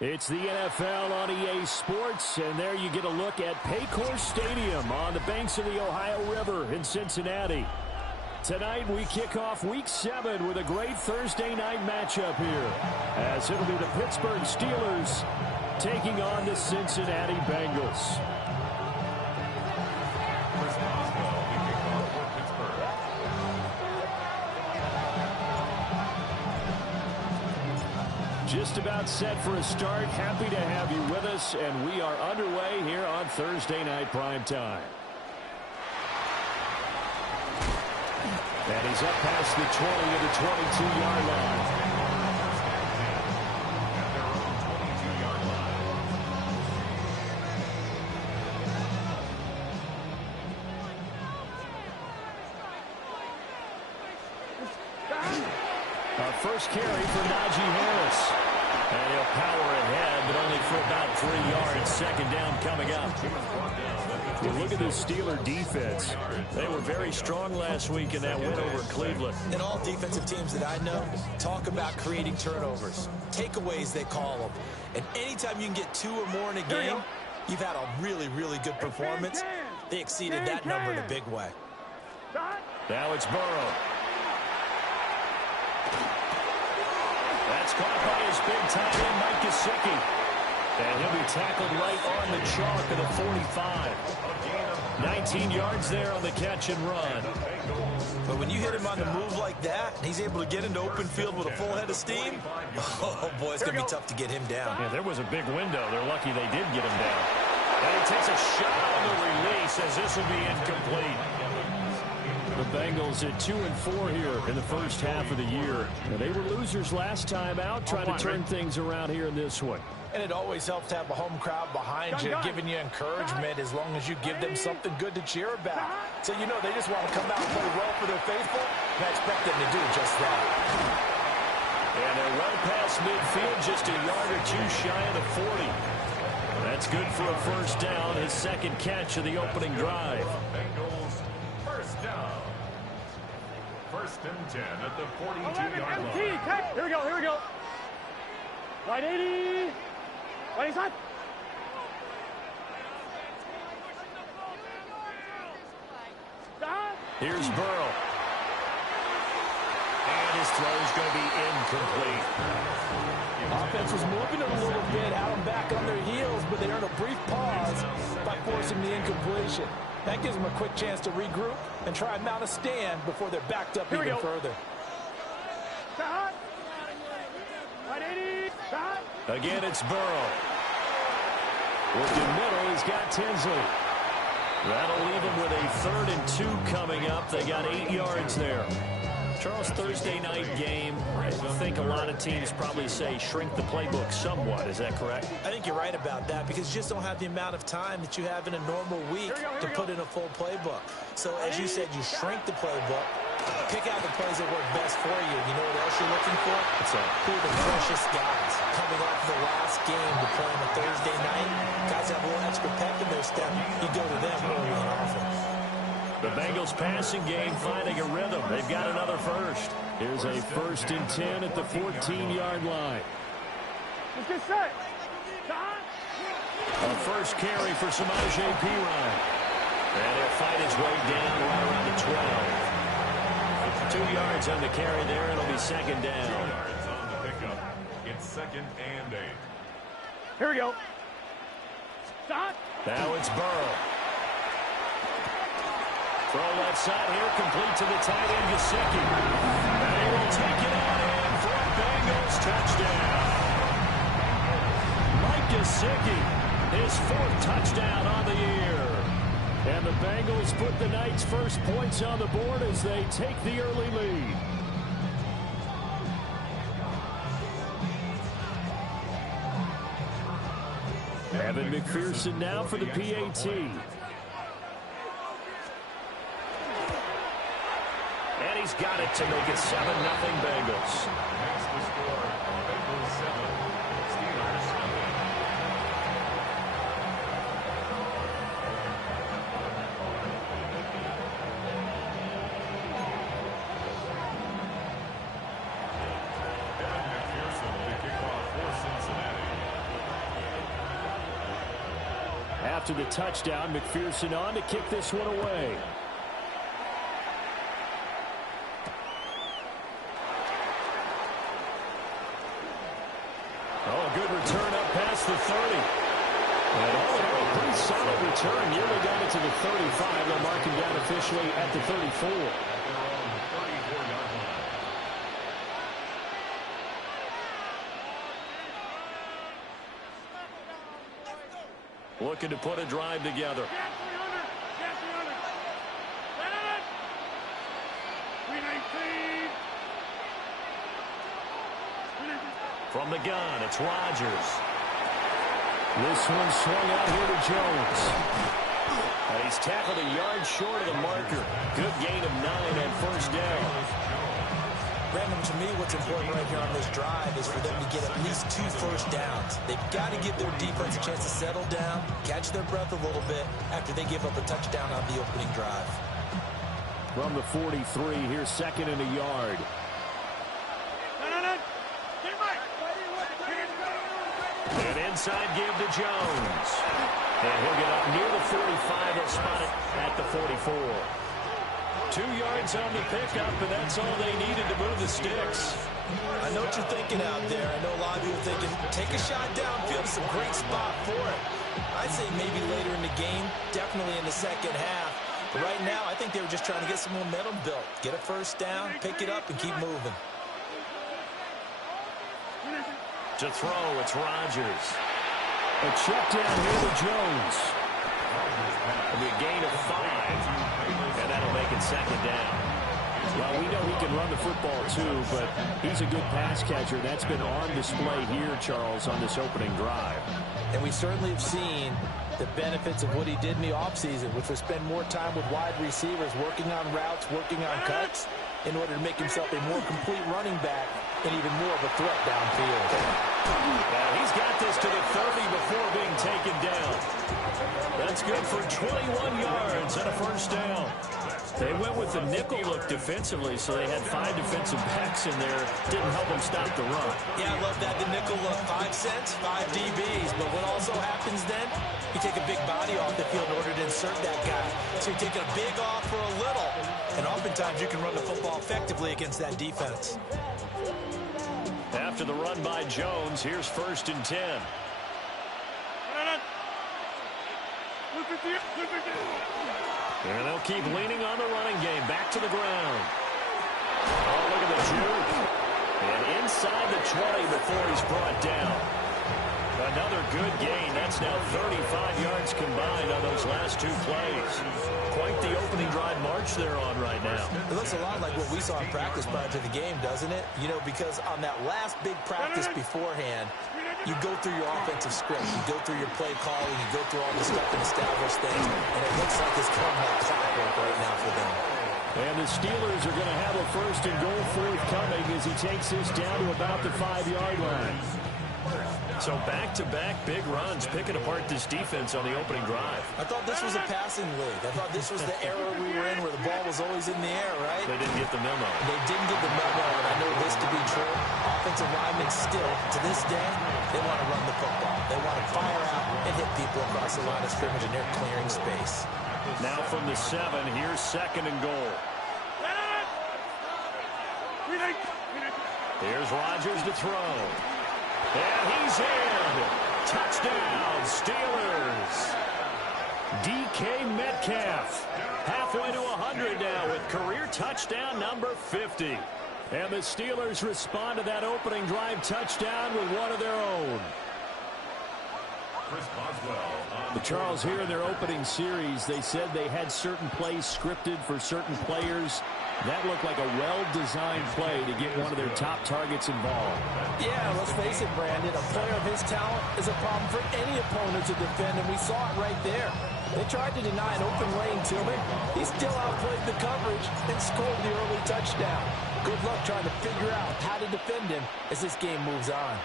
It's the NFL on EA Sports, and there you get a look at Paycor Stadium on the banks of the Ohio River in Cincinnati. Tonight we kick off Week 7 with a great Thursday night matchup here, as it'll be the Pittsburgh Steelers taking on the Cincinnati Bengals. Just about set for a start. Happy to have you with us, and we are underway here on Thursday Night Primetime. And he's up past the 20 to the 22-yard line. Our first carry for Najee Harris. And he'll power ahead, but only for about 3 yards. Second down coming up. You look at the Steeler defense. They were very strong last week in that win over Cleveland. And all defensive teams that I know talk about creating turnovers. Takeaways, they call them. And anytime you can get 2 or more in a game, you've had a really, really good performance. They exceeded that number in a big way. Now it's Burrow. That's caught by his big tight end, Mike Gesicki. And he'll be tackled right on the chalk of the 45. 19 yards there on the catch and run. But when you hit him on the move like that, and he's able to get into open field with a full head of steam, oh, boy, it's going to be tough to get him down. Yeah, there was a big window. They're lucky they did get him down. And he takes a shot on the release as this will be incomplete. The Bengals at 2-4 here in the first half of the year. Now, they were losers last time out, trying to turn things around here in this one. And it always helps to have a home crowd behind you, giving you encouragement as long as you give them something good to cheer about. So, you know, they just want to come out and play well for their faithful, and I expect them to do just that. And they're right past midfield, just a yard or two shy of the 40. That's good for a first down, his second catch of the opening drive. First down. First and 10 at the 42-yard line. Here we go, here we go. Right 80. Right side. Here's Burrow. And his throw is going to be incomplete. Offense was moving a little bit, had them back on their heels, but they earned a brief pause by forcing the incompletion. That gives them a quick chance to regroup and try and mount a stand before they're backed up even further. Again, it's Burrow. Working middle, he's got Tinsley. That'll leave him with a 3rd and 2 coming up. They got 8 yards there. Charles, Thursday night game, I think a lot of teams probably say shrink the playbook somewhat. Is that correct? I think you're right about that because you just don't have the amount of time that you have in a normal week to put in a full playbook. So as you said, you shrink the playbook, pick out the plays that work best for you. You know what else you're looking for? Who are the freshest guys coming off the last game to play on a Thursday night? Guys have a little extra pep in their step. You go to them early on offense. The Bengals passing game finding a rhythm. They've got another first. Here's a 1st and 10 at the 14-yard line. A first carry for Samaje Perine. And he'll fight his way down right around the 12. 2 yards on the carry there. It'll be second down. 2 yards on the pickup. It's 2nd and 8. Here we go. Now it's Burrow. Throw left side here, complete to the tight end, Gesicki. And he will take it on in for a Bengals touchdown. Mike Gesicki, his 4th touchdown on the year. And the Bengals put the night's first points on the board as they take the early lead. Evan McPherson now for the PAT. And he's got it to make it 7-0 Bengals. That's the score. Bengals 7, Steelers 0. Evan McPherson will be kickoff for Cincinnati. After the touchdown, McPherson on to kick this one away. Oh, a good return up past the 30. And all in all, a pretty solid return. Nearly got it to the 35. They'll mark him down officially at the 34. Looking to put a drive together. From the gun, it's Rodgers. This one swung out here to Jones. And he's tackled a yard short of the marker. Good gain of 9 and first down. Brandon, to me, what's important right here on this drive is for them to get at least 2 first downs. They've got to give their defense a chance to settle down, catch their breath a little bit after they give up a touchdown on the opening drive. From the 43, here's second and a yard. And inside give to Jones. And he'll get up near the 45. He'll spot it at the 44. 2 yards on the pickup, and that's all they needed to move the sticks. I know what you're thinking out there. I know a lot of you are thinking, take a shot downfield. It's a great spot for it. I'd say maybe later in the game, definitely in the second half. But right now, I think they were just trying to get some momentum built. Get a first down, pick it up, and keep moving. To throw, it's Rodgers. A check down here to Jones. It'll be a gain of 5. And that'll make it second down. Well, we know he can run the football too, but he's a good pass catcher. That's been on display here, Charles, on this opening drive. And we certainly have seen the benefits of what he did in the offseason, which was spend more time with wide receivers, working on routes, working on cuts, in order to make himself a more complete running back and even more of a threat downfield. Well, he's got this to the 30 before being taken down. That's good for 21 yards and a first down. They went with the nickel look defensively, so they had 5 defensive backs in there. Didn't help them stop the run. Yeah, I love that. The nickel look, 5 cents, 5 DBs. But what also happens then, you take a big body off the field in order to insert that guy. So you're taking a big off for a little. And oftentimes you can run the football effectively against that defense. After the run by Jones, here's first and 10. And they'll keep leaning on the running game. Back to the ground. Oh, look at the juke. And inside the 20 before he's brought down. Another good gain. That's now 35 yards combined on those last 2 plays. Quite the opening drive march they're on right now. It looks a lot like what we saw in practice prior to the game, doesn't it? You know, because on that last big practice beforehand, you go through your offensive script, you go through your play calling, you go through all the stuff and establish things, and it looks like it's coming like clockwork right now for them. And the Steelers are going to have a first and goal forthcoming as he takes this down to about the 5-yard line. So back-to-back big runs, picking apart this defense on the opening drive. I thought this was a passing league. I thought this was the era we were in where the ball was always in the air, right? They didn't get the memo. They didn't get the memo, and I know this to be true. Offensive linemen still, to this day, they want to run the football. They want to fire out and hit people across the line of scrimmage, and they're clearing space. Now from the 7, here's second and goal. Here's Rodgers to throw. And he's in. Touchdown, Steelers. DK Metcalf halfway to 100 now with career touchdown number 50. And the Steelers respond to that opening drive touchdown with one of their own. Chris Boswell. The Charles, here in their opening series, they said they had certain plays scripted for certain players. That looked like a well-designed play to get one of their top targets involved. Yeah, let's face it, Brandon. A player of his talent is a problem for any opponent to defend, and we saw it right there. They tried to deny an open lane to him. He still outplayed the coverage and scored the early touchdown. Good luck trying to figure out how to defend him as this game moves on.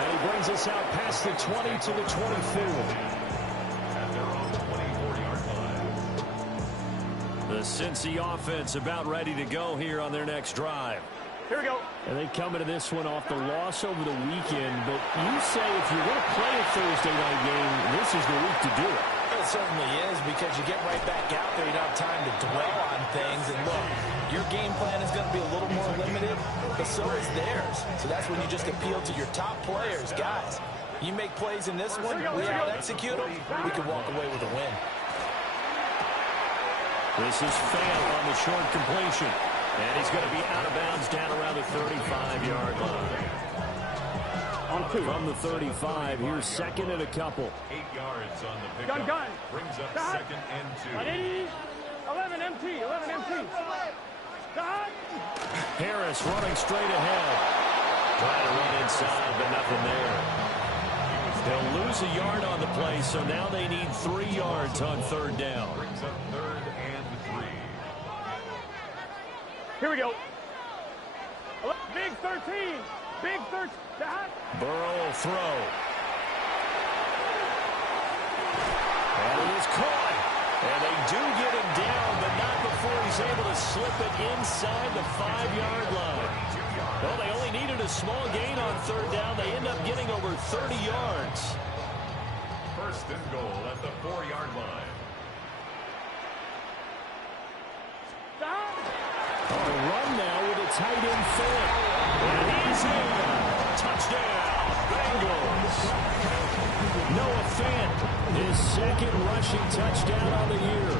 And he brings us out past the 20 to the 24. The Cincy offense about ready to go here on their next drive. Here we go. And they come into this one off the loss over the weekend. But you say if you're going to play a Thursday night game, this is the week to do it. It certainly is, because you get right back out there. You don't have time to dwell on things. And look, your game plan is going to be a little more limited, but so is theirs. So that's when you just appeal to your top players. Guys, you make plays in this one, we out-execute them, we can walk away with a win. This is Fant on the short completion. And he's going to be out of bounds down around the 35-yard line. On 2. From the 35, here's second and a couple. 8 yards on the pickup. Gun. Brings up Got. second and 2. 180. 11 MT. 11 MT. Got. Harris running straight ahead. Trying to run inside, but nothing there. They'll lose a yard on the play, so now they need 3 yards on third down. Brings up third and 3. Here we go. Big 13. Big 13. Got. Burrow will throw. And it is caught. And they do get him down, but not before he's able to slip it inside the 5-yard line. Well, they only needed a small gain on third down. They end up getting over 30 yards. First and goal at the 4-yard line. On a run now with a tight end Fant. And he's in. Touchdown, Bengals. Noah Fant, his second rushing touchdown on the year.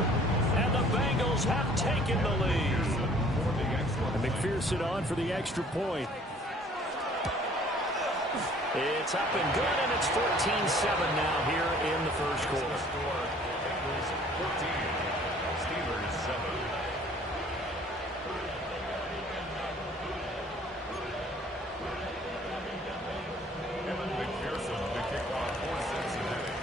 And the Bengals have taken the lead. And McPherson on for the extra point. It's up and good, and it's 14-7 now here in the first quarter. Bengals 14, Steelers 7. Evan McPherson to kick off for Cincinnati.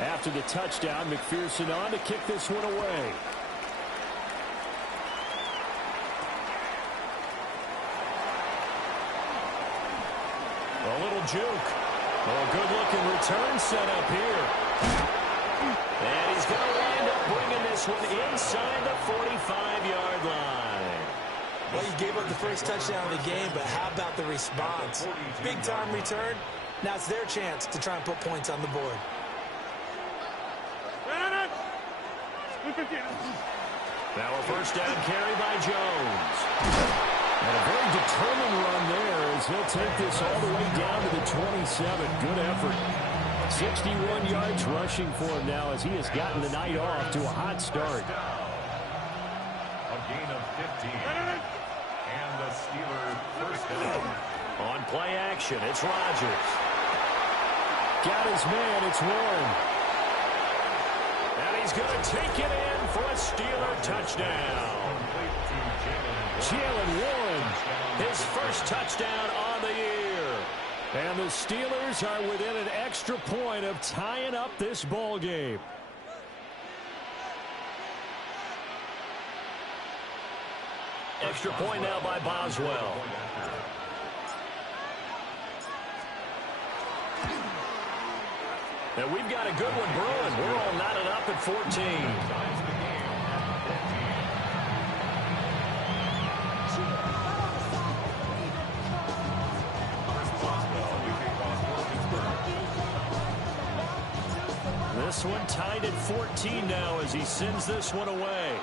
After the touchdown, McPherson on to kick this one away. A little juke. Oh, good-looking return set up here. And he's going to wind up bringing this one inside the 45-yard line. Well, you gave up the first touchdown of the game, but how about the response? Big-time return. Now it's their chance to try and put points on the board. Now a first down carry by Jones. And a very determined run there as he'll take this all the way down to the 27. Good effort. 61 yards rushing for him now as he has gotten the night off to a hot start. A gain of 15. And the Steelers first down. On play action, it's Rodgers. Got his man, it's Warren. And he's going to take it in for a Steeler touchdown. Jalen Warren, his first touchdown on the year. And the Steelers are within an extra point of tying up this ball game. Extra point now by Boswell. And we've got a good one brewing. We're all knotted up at 14. This one tied at 14 now as he sends this one away.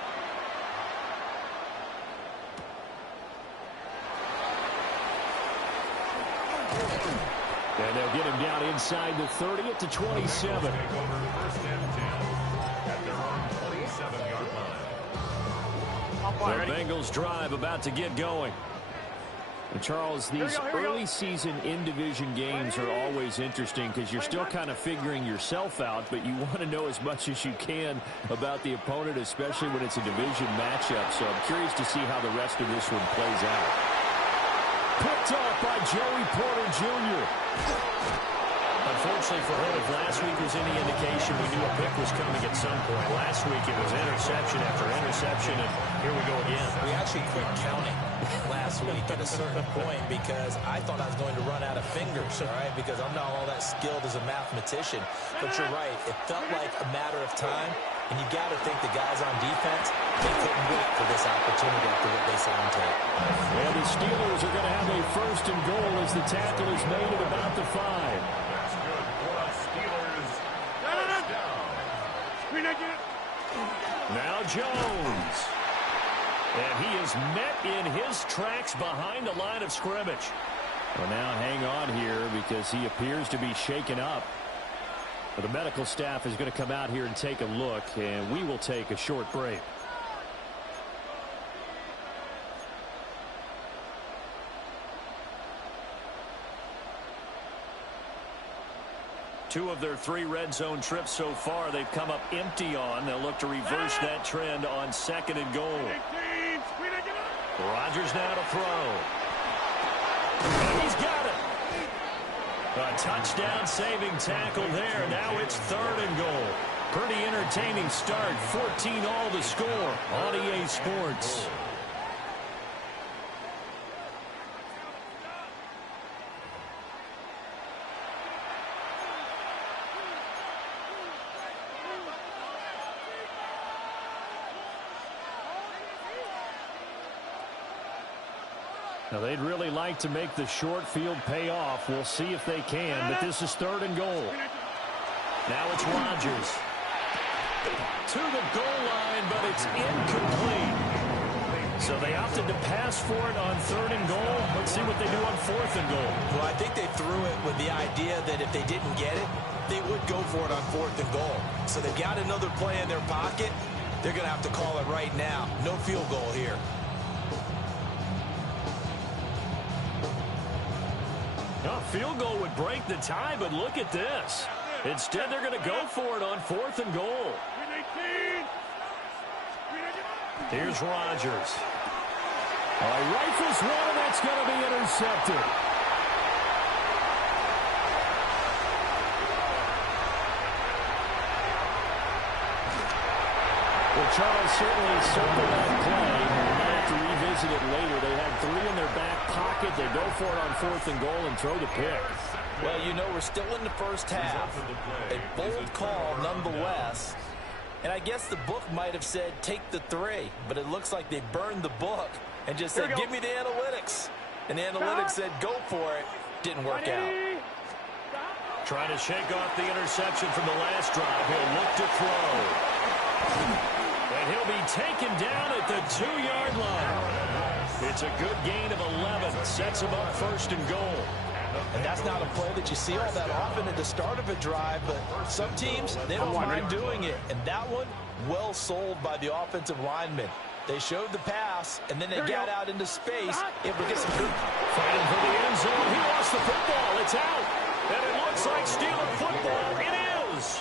And they'll get him down inside the 30 at the 27. Take over first and 10 at their own 27-yard line. The Bengals drive about to get going. And Charles, these early season in-division games are always interesting because you're still kind of figuring yourself out, but you want to know as much as you can about the opponent, especially when it's a division matchup. So I'm curious to see how the rest of this one plays out. Picked off by Joey Porter Jr. Unfortunately for him, if last week was any indication, we knew a pick was coming at some point. Last week it was interception after interception, and here we go again. We actually quit counting last week at a certain point because I thought I was going to run out of fingers, all right, because I'm not all that skilled as a mathematician. But you're right. It felt like a matter of time And you got to think the guys on defense, they couldn't wait for this opportunity after what they saw on tape. And the Steelers are going to have a first and goal as the tackle is made at about the 5. That's good for the Steelers. First down. Now Jones. And he is met in his tracks behind the line of scrimmage. Well, now hang on here because he appears to be shaken up. But the medical staff is going to come out here and take a look, and we will take a short break. Two of their 3 red zone trips so far, they've come up empty on. They'll look to reverse that trend on 2nd and goal. Rodgers now to throw. And he's got it. A touchdown-saving tackle there. Now it's 3rd and goal. Pretty entertaining start. 14-all the score on EA Sports. Now, they'd really like to make the short field pay off. We'll see if they can, but this is 3rd and goal. Now it's Rodgers. To the goal line, but it's incomplete. So they opted to pass for it on 3rd and goal. Let's see what they do on 4th and goal. Well, I think they threw it with the idea that if they didn't get it, they would go for it on 4th and goal. So they've got another play in their pocket. They're going to have to call it right now. No field goal here. A field goal would break the tie, but look at this. Instead, they're going to go for it on 4th and goal. Here's Rodgers. Rifles one, and that's going to be intercepted. Well, Charles, certainly circled that play. We might have to revisit it later. They had 3 in their back pocket. They go for it on 4th and goal and throw the pick. Well, you know, we're still in the first half. A bold call nonetheless. And I guess the book might have said take the 3, but it looks like they burned the book and just said give me the analytics. And the analytics said go for it. Didn't work out. Trying to shake off the interception from the last drive. He'll look to throw. And he'll be taken down at the 2-yard line. It's a good gain of 11. Sets him up 1st and goal. And that's not a play that you see all that often at the start of a drive, but some teams, they don't mind doing it. And that one, well sold by the offensive lineman. They showed the pass, and then they got out into space, able to get some good. Fighting for the end zone. He lost the football. It's out. And it looks like Steeler football. It is.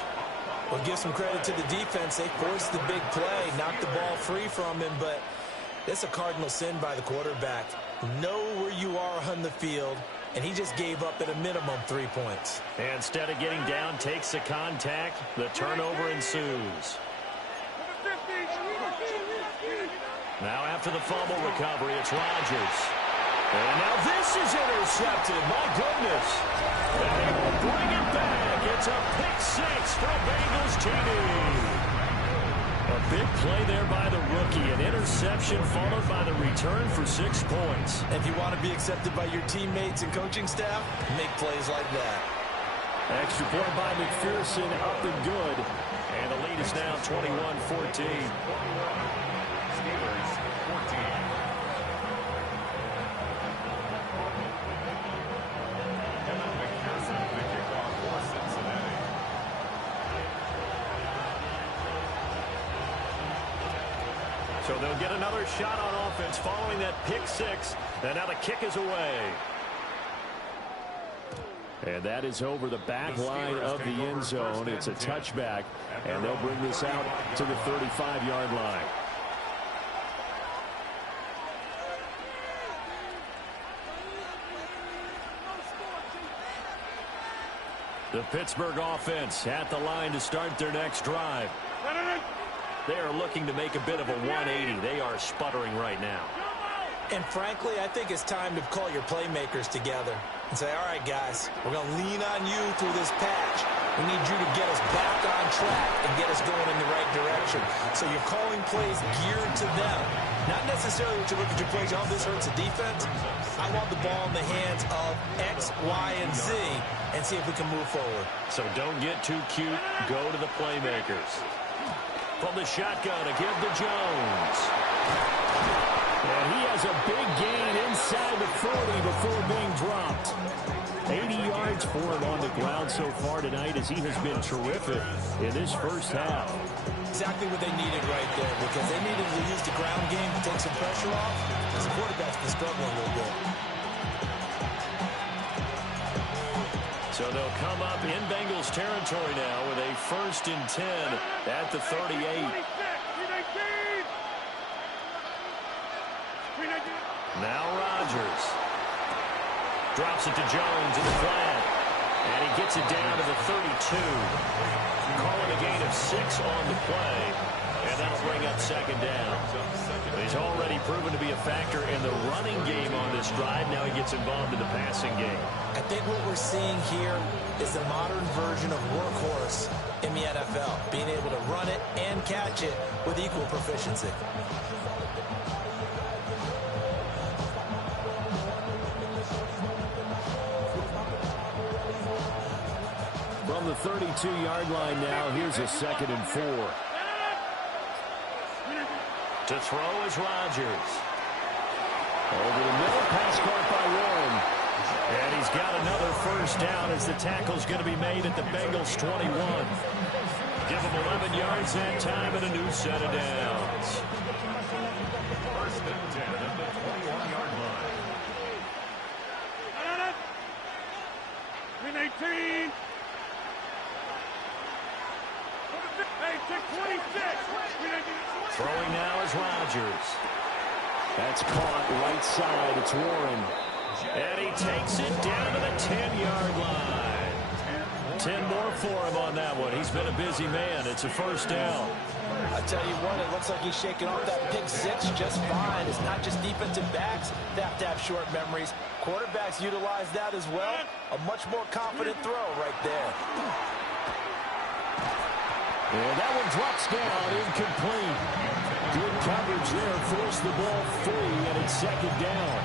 Well, give some credit to the defense. They forced the big play, knocked the ball free from him, but it's a cardinal sin by the quarterback. Know where you are on the field, and he just gave up at a minimum 3 points. And instead of getting down, takes the contact. The turnover ensues. Now after the fumble recovery, it's Rodgers. And now this is intercepted. My goodness. And they will bring it back. It's a pick 6 for Bengals TD. A big play there by the rookie. An interception followed by the return for 6 points. If you want to be accepted by your teammates and coaching staff, make plays like that. Extra point by McPherson, up and good. And the lead is now 21-14. So they'll get another shot on offense following that pick 6. And now the kick is away. And that is over the back line of the end zone. It's a touchback. And they'll bring this out to the 35-yard line. The Pittsburgh offense at the line to start their next drive. They are looking to make a bit of a 180. They are sputtering right now. And frankly, I think it's time to call your playmakers together and say, all right, guys, we're going to lean on you through this patch. We need you to get us back on track and get us going in the right direction. So you're calling plays geared to them. Not necessarily that you look at your plays, oh, this hurts the defense. I want the ball in the hands of X, Y, and Z and see if we can move forward. So don't get too cute. Go to the playmakers. From the shotgun, a give to Jones. And he has a big gain inside the 40 before being dropped. 80 yards for him on the ground so far tonight as he has been terrific in this first half. Exactly what they needed right there, because they needed to use the ground game to take some pressure off, because the quarterback's been struggling a little bit. So they'll come up in Bengals territory now with a 1st and 10 at the 38. Now Rodgers drops it to Jones in the flat, and he gets it down to the 32. Calling a gain of 6 on the play, and that'll bring up 2nd down. He's already proven to be a factor in the running game on this drive. Now he gets involved in the passing game. I think what we're seeing here is the modern version of workhorse in the NFL, being able to run it and catch it with equal proficiency. From the 32-yard line now, here's a 2nd and 4. To throw is Rodgers. Over the middle, pass caught by Warren. And he's got another 1st down as the tackle's going to be made at the Bengals 21. Give him 11 yards that time and a new set of downs. 1st and 10 at the 21-yard line. 18. Throwing now is Rodgers. That's caught right side. It's Warren. And he takes it down to the 10-yard line. 10 more for him on that one. He's been a busy man. It's a 1st down. I tell you what, it looks like he's shaking off that pick 6 just fine. It's not just defensive backs that have to have short memories. Quarterbacks utilize that as well. A much more confident throw right there. And that one drops down, incomplete. Good coverage there, forced the ball free, and it's 2nd down.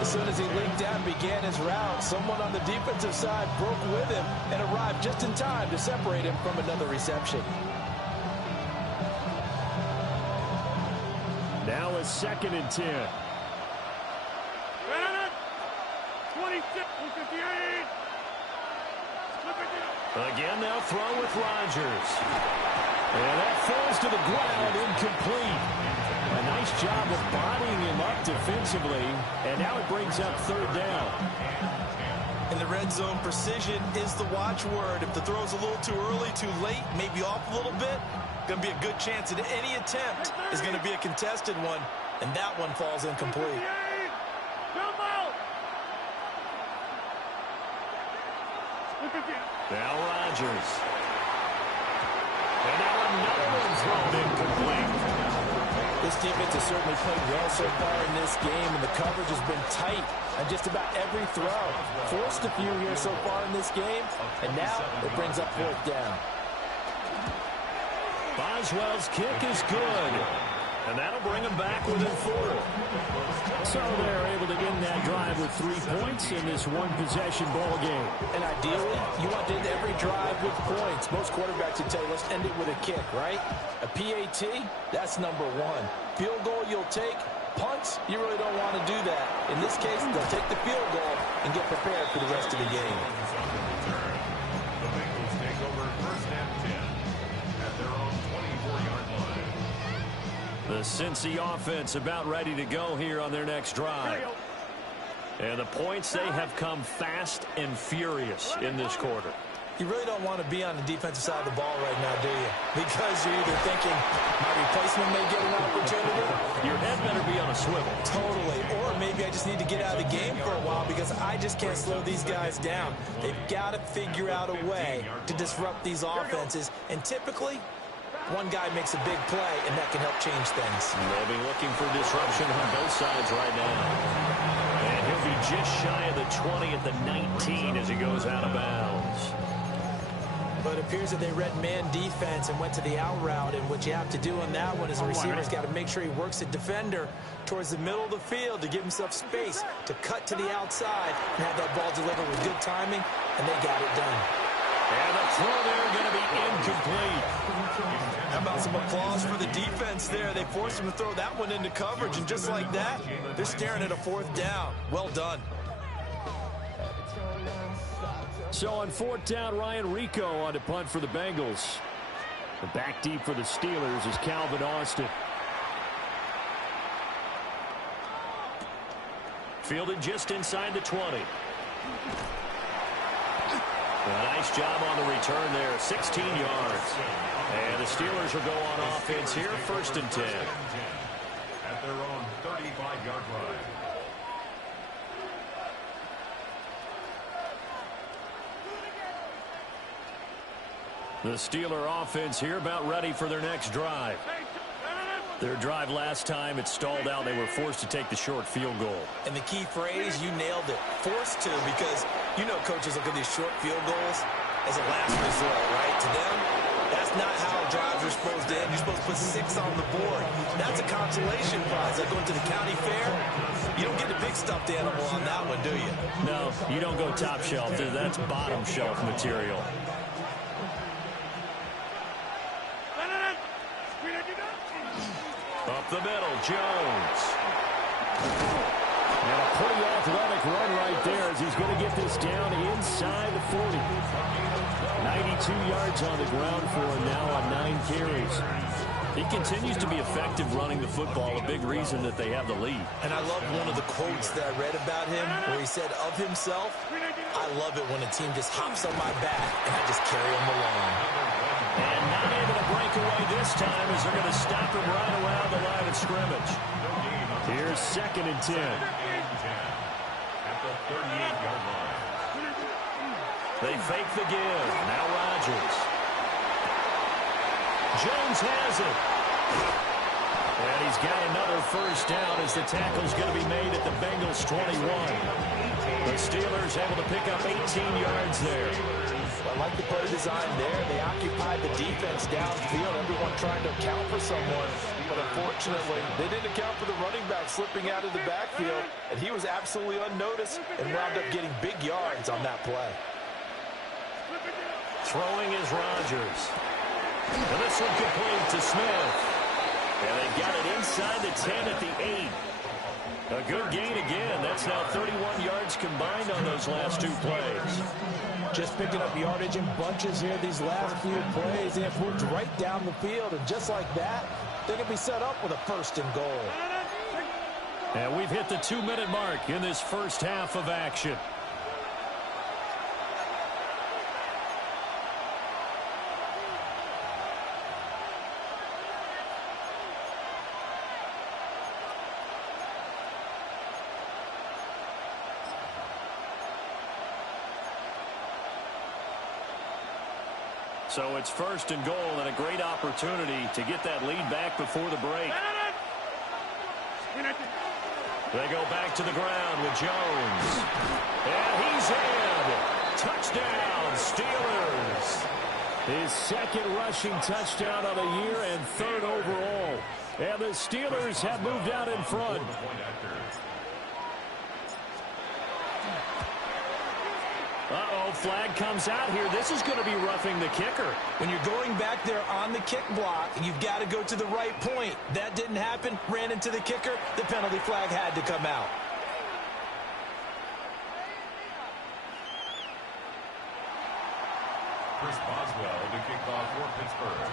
As soon as he leaked out and began his route, someone on the defensive side broke with him and arrived just in time to separate him from another reception. Now a 2nd and 10. 26, 58. Again, they'll throw with Rodgers. And that falls to the ground, incomplete. A nice job of bodying him up defensively, and now it brings up 3rd down. In the red zone, precision is the watchword. If the throw's a little too early, too late, maybe off a little bit, going to be a good chance that any attempt is going to be a contested one, and that one falls incomplete. Now Rodgers. And now another one thrown incomplete. This defense has certainly played well so far in this game, and the coverage has been tight on just about every throw. Forced a few here so far in this game, and now it brings up 4th down. Boswell's kick is good. And that'll bring them back within 4. So they're able to end that drive with 3 points in this one-possession ball game. And ideally, you want to end every drive with points. Most quarterbacks would tell you, let's end it with a kick, right? A PAT, that's number 1. Field goal you'll take. Punts, you really don't want to do that. In this case, they'll take the field goal and get prepared for the rest of the game. The Bengals take over 1st and 10 at their own 24-yard line. The Cincy offense about ready to go here on their next drive. And the points, they have come fast and furious in this quarter. You really don't want to be on the defensive side of the ball right now, do you? Because you're either thinking, my replacement may get an opportunity. Your head better be on a swivel. Totally. Or maybe I just need to get out of the game for a while because I just can't slow these guys down. They've got to figure out a way to disrupt these offenses. And typically, one guy makes a big play, and that can help change things. They'll be looking for disruption on both sides right now. And he'll be just shy of the 20 at the 19 as he goes out of bounds. But it appears that they read man defense and went to the out route, and what you have to do on that one is the receiver's got to make sure he works the defender towards the middle of the field to give himself space to cut to the outside and have that ball delivered with good timing, and they got it done. And the throw there going to be incomplete. How about some applause for the defense there? They forced him to throw that one into coverage, and just like that, they're staring at a 4th down. Well done. So on 4th down, Ryan Rico on to punt for the Bengals. The back deep for the Steelers is Calvin Austin. Fielded just inside the 20. A nice job on the return there, 16 yards. And the Steelers will go on offense here, 1st and 10. At their own 35-yard line. The Steeler offense here about ready for their next drive. Their drive last time, it stalled out. They were forced to take the short field goal. And the key phrase, you nailed it. Forced to, because you know coaches look at these short field goals as a last resort, right? To them, that's not how drives are supposed to end. You're supposed to put 6 on the board. That's a consolation prize. Like going to the county fair, you don't get the big stuffed animal on that one, do you? No, you don't go top shelf. That's bottom shelf material. Up the middle, Jones. And a pretty athletic run right there as he's going to get this down inside the 40. 92 yards on the ground for him now on 9 carries. He continues to be effective running the football, a big reason that they have the lead. And I love one of the quotes that I read about him where he said of himself, I love it when a team just hops on my back and I just carry them along. And not able to break away this time as they're going to stop him right around the line of scrimmage. Here's 2nd and 10. At the 38-yard line. They fake the give. Now Rodgers. Jones has it. And he's got another 1st down as the tackle's going to be made at the Bengals 21. The Steelers able to pick up 18 yards there. I like the play design there. They occupied the defense downfield, everyone trying to account for someone. But unfortunately, they didn't account for the running back slipping out of the backfield, and he was absolutely unnoticed and wound up getting big yards on that play. Throwing is Rodgers. And this one complete to Smith. And they got it inside the 10 at the 8. A good gain again. That's now 31 yards combined on those last 2 plays. Just picking up yardage in bunches here these last few plays. They have moved right down the field, and just like that, they can be set up with a 1st and goal. And we've hit the 2-minute mark in this first half of action. So it's 1st and goal and a great opportunity to get that lead back before the break. They go back to the ground with Jones. And he's in. Touchdown, Steelers. His 2nd rushing touchdown of the year and 3rd overall. And the Steelers have moved out in front. Uh-oh, flag comes out here. This is going to be roughing the kicker. When you're going back there on the kick block, you've got to go to the right point. That didn't happen. Ran into the kicker. The penalty flag had to come out. Chris Boswell to kick off for Pittsburgh.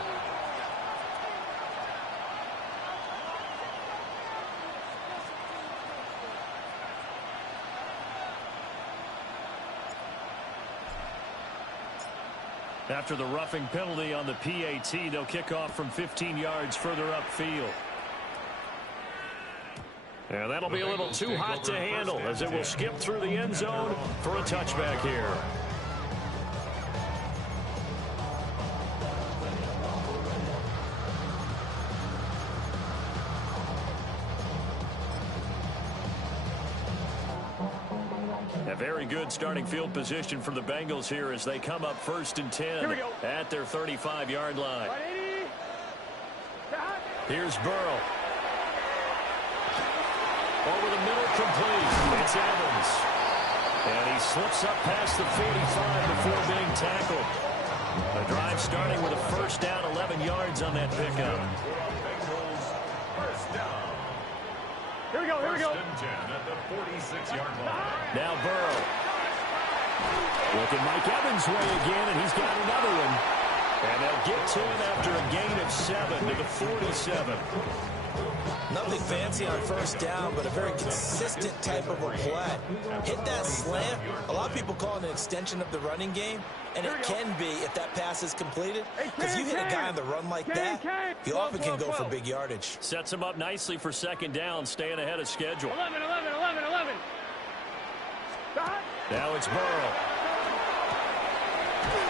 After the roughing penalty on the PAT, they'll kick off from 15 yards further upfield. And that'll be a little too hot to handle as it will skip through the end zone for a touchback here. A very good starting field position for the Bengals here as they come up 1st and 10 at their 35-yard line. Here's Burrow. Over the middle, complete. It's Evans. And he slips up past the 45 before being tackled. The drive starting with a first down, 11 yards on that pickup. First down. Here we go. First and 10 at the 46-yard line. Now Burrow. Looking Mike Evans' way again, and he's got another one. And they'll get to him after a gain of 7 to the 47. Nothing fancy on first down, but a very consistent type of a play. Hit that slant. A lot of people call it an extension of the running game, and it can be if that pass is completed. Because you hit a guy on the run like that, you often can go for big yardage. Sets him up nicely for second down, staying ahead of schedule. 11. Now it's Burrow.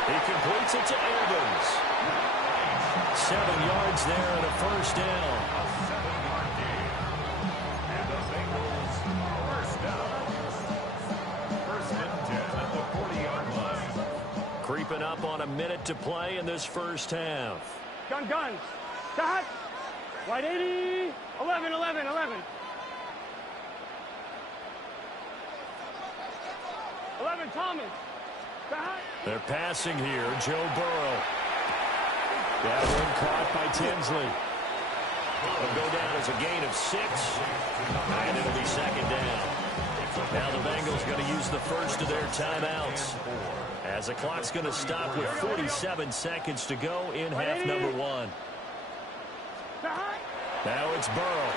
He completes it to Evans. 7 yards there and a first down. A 7-yard gain. And the Bengals first down. First and 10 at the 40-yard line. Creeping up on a minute to play in this first half. Guns. Stop. Wide 80. 11. 11, Thomas. Stop. They're passing here. Joe Burrow. That one caught by Tinsley. It'll go down as a gain of 6. And it'll be second down. Now the Bengals going to use the first of their timeouts, as the clock's going to stop with 47 seconds to go in half number 1. Now it's Burrow.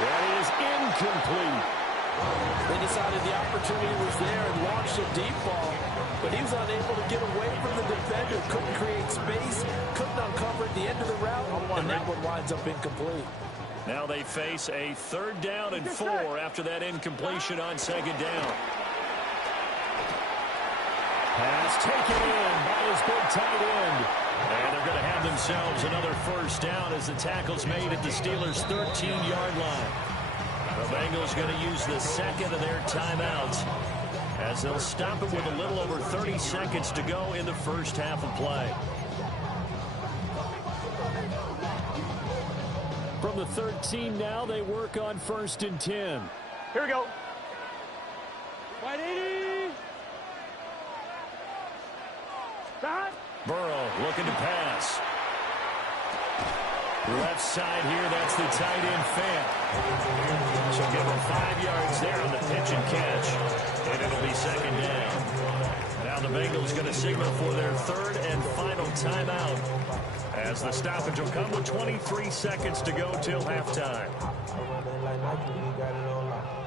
That is incomplete. They decided the opportunity was there and launched a deep ball, but he was unable to get away from the defender, couldn't create space, couldn't uncover at the end of the route, and that one winds up incomplete. Now they face a 3rd down and 4 after that incompletion on second down. Pass taken in by his big tight end. And they're going to have themselves another first down as the tackle's made at the Steelers' 13-yard line. The Bengals going to use the second of their timeouts as they'll stop it with a little over 30 seconds to go in the first half of play. From the 13 now, they work on 1st and 10. Here we go. Wide 80. Stop. Burrow looking to pass. Left side here, that's the tight end Fant. She'll give him 5 yards there on the pitch and catch, and it'll be second down. Now the Bengals going to signal for their 3rd and final timeout, as the stoppage will come with 23 seconds to go till halftime.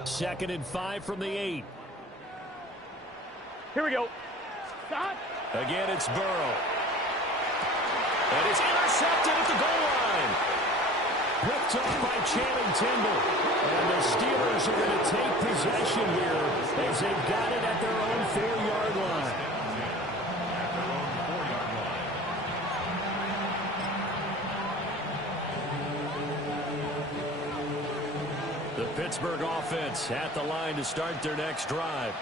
2nd and 5 from the 8. Here we go. Stop. Again, it's Burrow. And it's intercepted at the goal line. Picked up by Channing Tindall. And the Steelers are going to take possession here as they've got it at their own 4-yard line. The Pittsburgh offense at the line to start their next drive.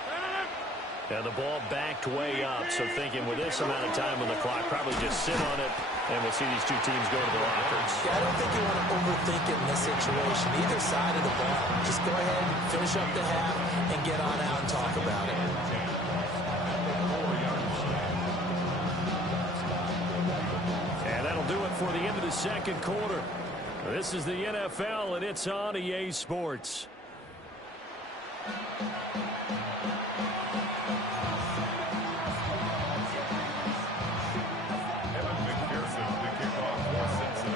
And the ball backed way up, so thinking with this amount of time on the clock, probably just sit on it, and we'll see these two teams go to the lockers. Yeah, I don't think you want to overthink it in this situation. Either side of the ball. Just go ahead, finish up the half, and get on out and talk about it. And that'll do it for the end of the second quarter. This is the NFL, and it's on EA Sports.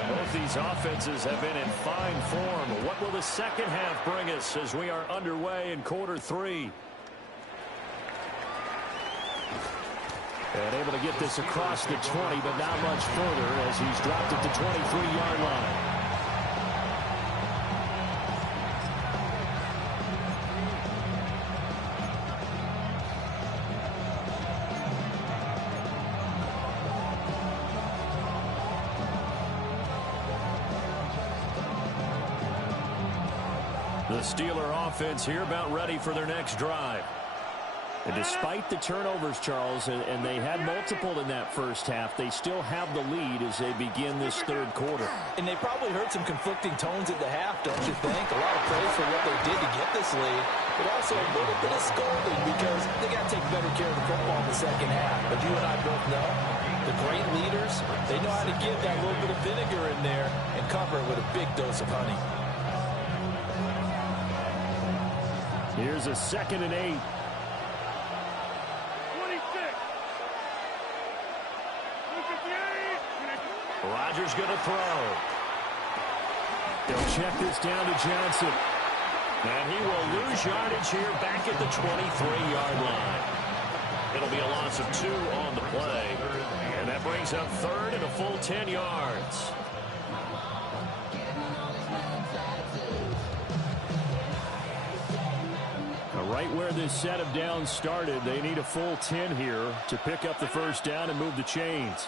Both these offenses have been in fine form. What will the second half bring us as we are underway in quarter 3? And able to get this across the 20, but not much further as he's dropped it to 23-yard line. The Steeler offense here about ready for their next drive. And despite the turnovers, Charles, and they had multiple in that first half, they still have the lead as they begin this third quarter. And they probably heard some conflicting tones at the half, don't you think? A lot of praise for what they did to get this lead, but also a little bit of scolding because they got to take better care of the football in the second half. But you and I both know the great leaders, they know how to give that little bit of vinegar in there and cover it with a big dose of honey. Here's a 2nd and 8. Rodgers going to throw. They'll check this down to Johnson. And he will lose yardage here back at the 23-yard line. It'll be a loss of 2 on the play. And that brings up 3rd and a full 10 yards. Right where this set of downs started, they need a full 10 here to pick up the first down and move the chains.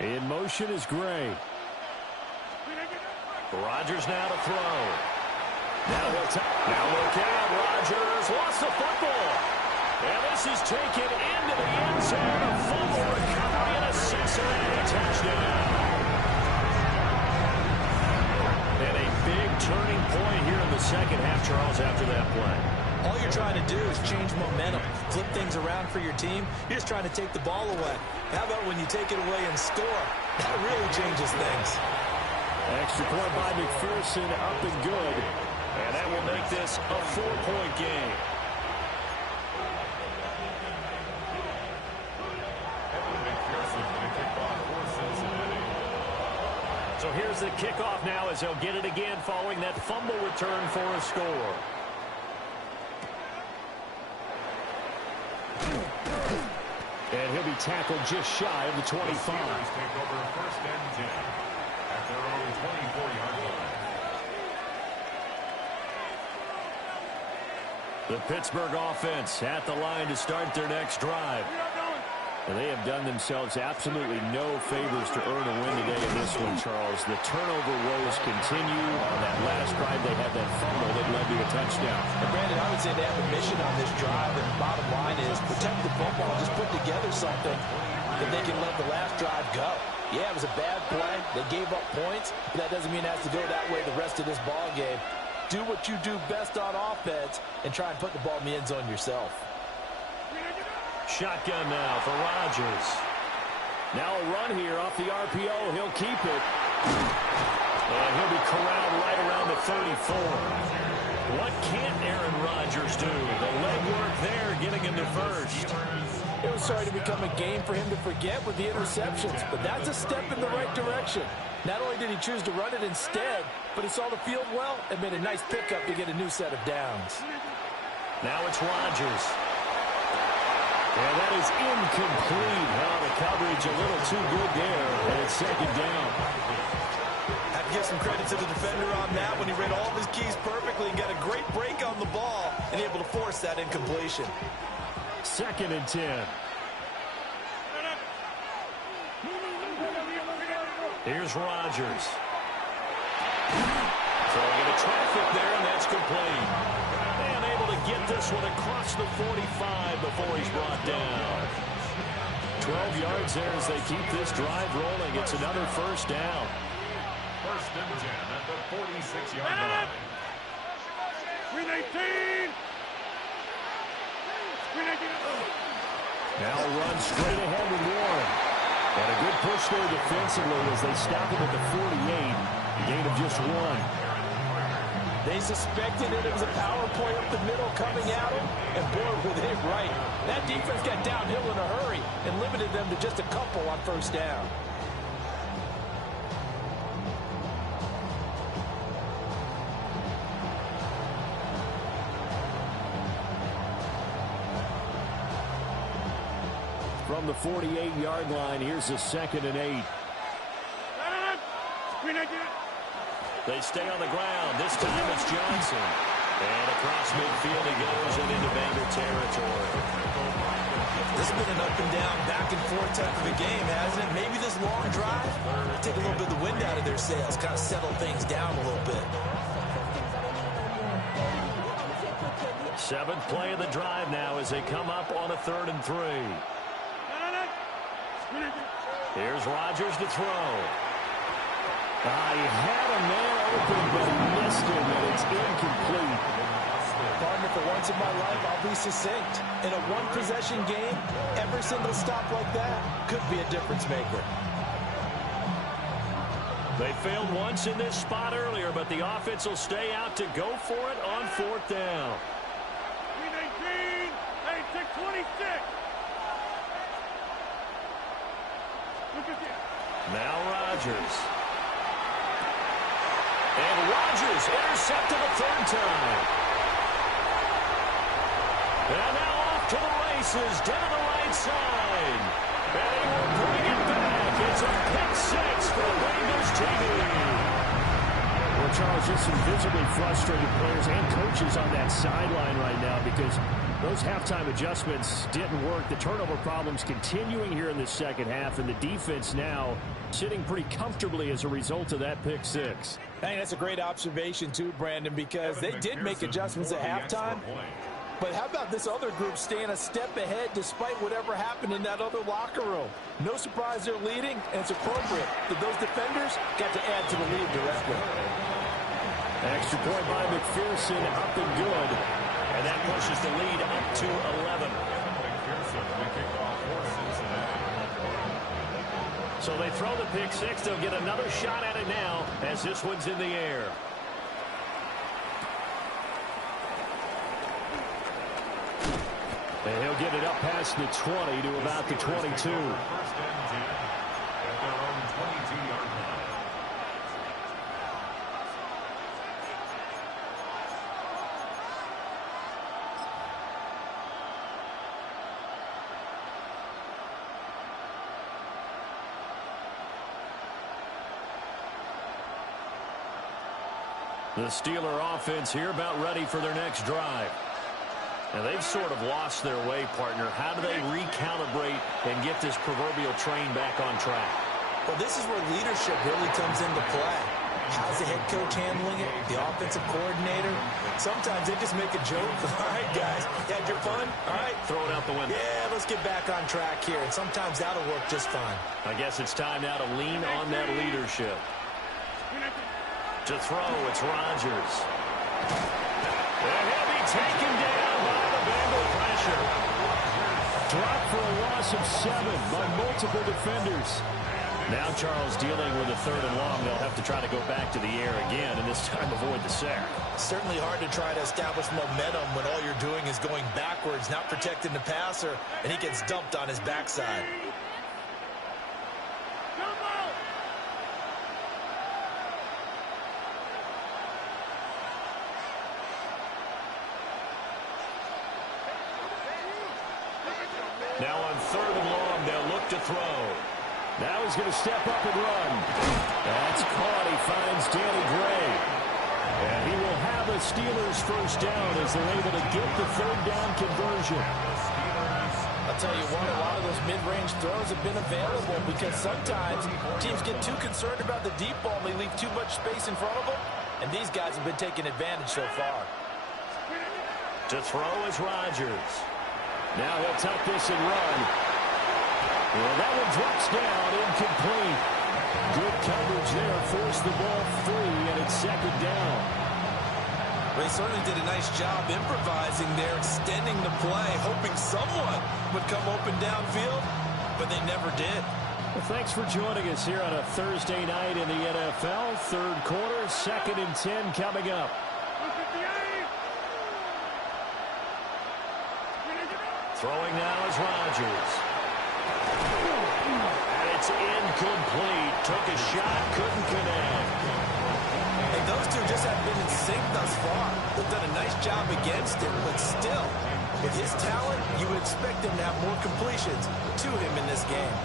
In motion is Gray. Rodgers now to throw. Now look out. Rodgers lost the football. And this is taken into the end zone. A fumble recovery and a Cincinnati touchdown. And a big turning point here in the second half, Charles, after that play. All you're trying to do is change momentum, flip things around for your team. You're just trying to take the ball away. How about when you take it away and score? That really changes things. Extra point by McPherson, up and good. And that will make this a 4-point game. So here's the kickoff now as they'll get it again following that fumble return for a score. And he'll be tackled just shy of the 25. Take over 1st and 10 at their own 24-yard line. The Pittsburgh offense at the line to start their next drive. And they have done themselves absolutely no favors to earn a win today in this one, Charles. The turnover woes continue. On that last drive, they had that fumble that led to a touchdown. And Brandon, I would say they have a mission on this drive, and the bottom line is protect the football. Just put together something that they can let the last drive go. Yeah, it was a bad play. They gave up points, but that doesn't mean it has to go that way the rest of this ball game. Do what you do best on offense and try and put the ball in the end zone yourself. Shotgun now for Rodgers. Now a run here off the RPO. He'll keep it. And he'll be corralled right around the 34. What can't Aaron Rodgers do? The legwork there getting him to first. It was starting to become a game for him to forget with the interceptions, but that's a step in the right direction. Not only did he choose to run it instead, but he saw the field well and made a nice pickup to get a new set of downs. Now it's Rodgers. And that is incomplete. Well, the coverage a little too good there, and it's 2nd down. Have to give some credit to the defender on that when he read all of his keys perfectly and got a great break on the ball and able to force that incompletion. 2nd and 10. Here's Rodgers. Throwing into traffic there, and that's complete. And able to get this one across the 45 before he's brought down. 12 yards there as they keep this drive rolling. It's another first down. 1st and 10 at the 46-yard line. Now run straight ahead with Warren. And a good push there defensively as they stop him at the 48. Gain of just 1. They suspected it was a power play up the middle coming at them, and boy, were they right. That defense got downhill in a hurry and limited them to just a couple on first down. From the 48-yard line, here's a 2nd and 8. They stay on the ground. This time it's Johnson. And across midfield he goes and into Bengal territory. This has been an up and down, back and forth type of a game, hasn't it? Maybe this long drive take a little bit of the wind out of their sails, kind of settle things down a little bit. Seventh play of the drive now as they come up on a 3rd and 3. Here's Rodgers to throw. He had a man open, but he missed him, and it's incomplete. Partner, for once in my life, I'll be succinct. In a one-possession game, every single stop like that could be a difference maker. They failed once in this spot earlier, but the offense will stay out to go for it on 4th down. 319, 8626. Look at this. Now Rodgers. And Rodgers intercepted a 3rd time. And now off to the races down the right side. And he will bring it back. It's a pick 6 for the Bengals TV. Well, Charles, just some visibly frustrated players and coaches on that sideline right now because those halftime adjustments didn't work. The turnover problems continuing here in the second half, and the defense now sitting pretty comfortably as a result of that pick 6. I think that's a great observation, too, Brandon, because they did make adjustments at halftime. But how about this other group staying a step ahead despite whatever happened in that other locker room? No surprise they're leading, and it's appropriate that those defenders got to add to the lead directly. Extra point by McPherson, up and good. And that pushes the lead up to 11. So they throw the pick 6. They'll get another shot at it now as this one's in the air. And he'll get it up past the 20 to about the 22. First and 10 at their own 22-yard line. The Steeler offense here about ready for their next drive. And they've sort of lost their way, partner. How do they recalibrate and get this proverbial train back on track? Well, this is where leadership really comes into play. How's the head coach handling it? The offensive coordinator? Sometimes they just make a joke. All right, guys, you had your fun? All right. Throw it out the window. Yeah, let's get back on track here. And sometimes that'll work just fine. I guess it's time now to lean on that leadership. To throw, it's Rodgers. And he'll be taken down by the Bengal pressure. Dropped for a loss of 7 by multiple defenders. Now Charles dealing with a 3rd and long. They'll have to try to go back to the air again, and this time avoid the sack. Certainly hard to try to establish momentum when all you're doing is going backwards, not protecting the passer, and he gets dumped on his backside. Now on 3rd and long, they'll look to throw. Now he's going to step up and run. That's caught. He finds Danny Gray. And he will have a Steelers first down as they're able to get the 3rd down conversion. I'll tell you what, a lot of those mid-range throws have been available because sometimes teams get too concerned about the deep ball and they leave too much space in front of them. And these guys have been taking advantage so far. To throw is Rodgers. Now he'll tuck this and run. Well, that one drops down, incomplete. Good coverage there, forced the ball free, and it's 2nd down. They certainly did a nice job improvising there, extending the play, hoping someone would come open downfield, but they never did. Well, thanks for joining us here on a Thursday night in the NFL. 3rd quarter, 2nd and 10 coming up. Throwing now is Rodgers. And it's incomplete. Took a shot, couldn't connect. And those two just haven't been in sync thus far. They've done a nice job against him, but still, with his talent, you would expect him to have more completions to him in this game.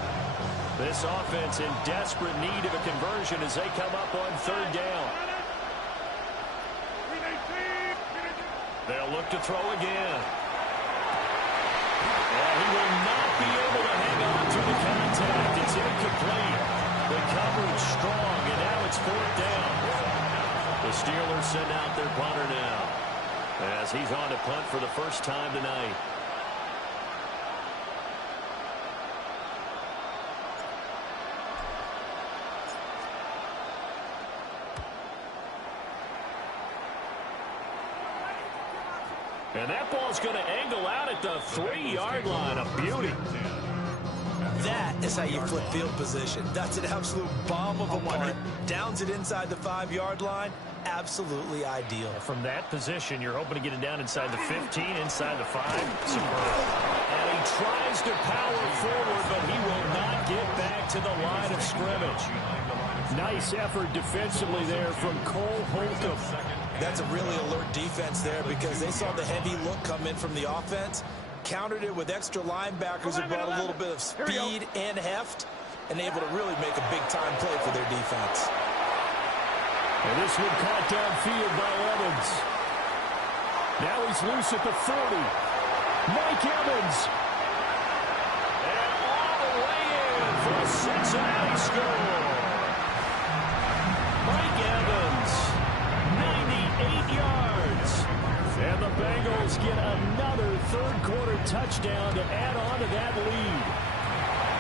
This offense in desperate need of a conversion as they come up on 3rd down. They'll look to throw again. And he will not be able to hang on to the contact. It's incomplete. The coverage strong, and now it's 4th down. The Steelers send out their punter now. as he's on to punt for the first time tonight. And that ball's going to angle out at the 3-yard line. A beauty. That is how you flip field position. That's an absolute bomb of a punt. Downs it inside the 5-yard line. Absolutely ideal. From that position, you're hoping to get it down inside the 15, inside the 5. Superb. And he tries to power forward, but he will not get back to the line of scrimmage. Nice effort defensively there from Cole Holcomb. That's a really alert defense there because they saw the heavy look come in from the offense, countered it with extra linebackers who brought a little bit of speed and heft, and able to really make a big-time play for their defense. And this one caught downfield by Evans. Now he's loose at the 40. Mike Evans. And all the way in for a Cincinnati score. Mike Evans, 98 yards. And the Bengals get another third-quarter touchdown to add on to that lead.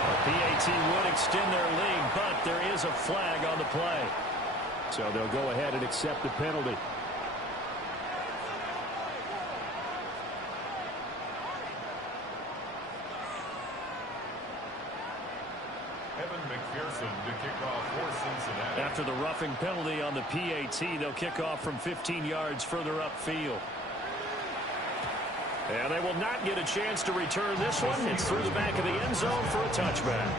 The PAT would extend their lead, but there is a flag on the play. So they'll go ahead and accept the penalty. Evan McPherson to kick off for Cincinnati. After the roughing penalty on the PAT, they'll kick off from 15 yards further upfield. And they will not get a chance to return this one. It's through the back of the end zone for a touchback.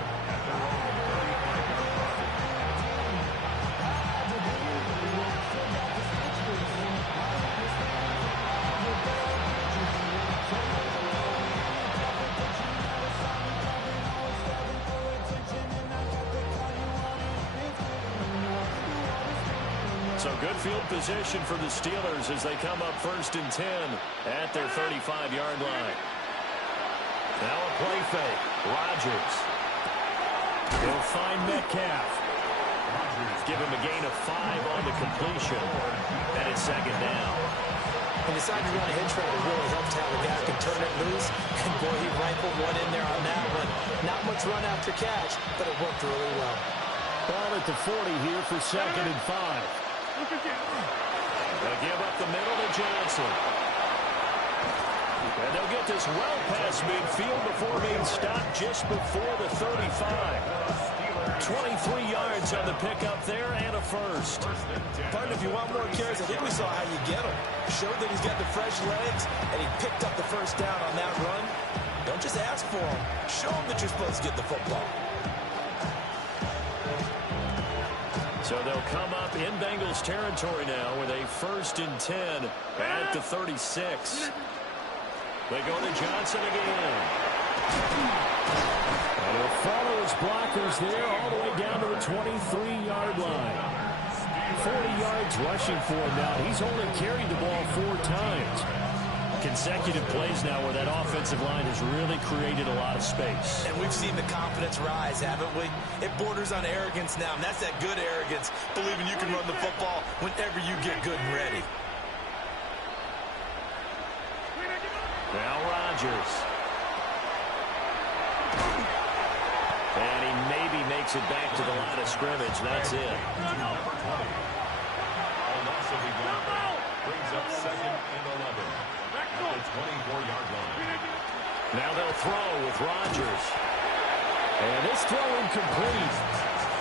So good field position for the Steelers as they come up 1st and 10 at their 35-yard line. Now a play fake. Rodgers. He'll find Metcalf. Give him a gain of 5 on the completion. And it's 2nd down. And decided to run a hitch route. It really helps to have a guy who can turn it loose. And boy, he rifled one in there on that one. Not much run after catch, but it worked really well. Ball at the 40 here for 2nd and 5. They'll give up the middle to Johnson. And they'll get this well past midfield before being stopped just before the 35. 23 yards on the pickup there and a first. Pardon, if you want more carries, I think we saw how you get him. Showed that he's got the fresh legs, and he picked up the first down on that run. Don't just ask for him. Show him that you're supposed to get the football. So they'll come up in Bengals territory now with a 1st and 10 at the 36. They go to Johnson again. And he'll follow his blockers there all the way down to the 23-yard line. 40 yards rushing for him now. He's only carried the ball 4 times. Consecutive plays now where that offensive line has really created a lot of space. And we've seen the confidence rise, haven't we? It borders on arrogance now, and that's that good arrogance, believing you can run the football whenever you get good and ready. Now Rodgers. And he maybe makes it back to the line of scrimmage. That's it. Brings up 2nd and 11. At the 24-yard line. Now they'll throw with Rodgers. And this throw incomplete.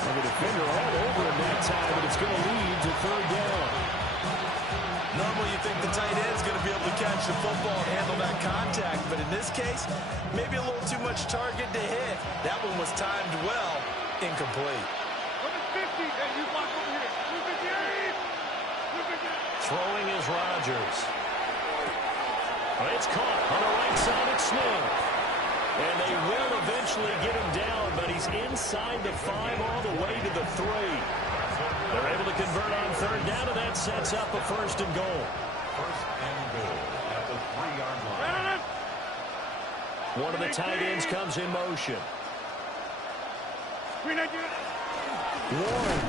And the defender all over him that time, but it's going to lead to 3rd down. Normally you think the tight end's going to be able to catch the football and handle that contact, but in this case, maybe a little too much target to hit. That one was timed well, incomplete. Throwing is Rodgers. It's caught on the right side of Smith. And they will eventually get him down, but he's inside the 5 all the way to the 3. They're able to convert on 3rd down, and that sets up a 1st and goal. 1st and goal at the 3-yard line. One of the tight ends comes in motion. Warren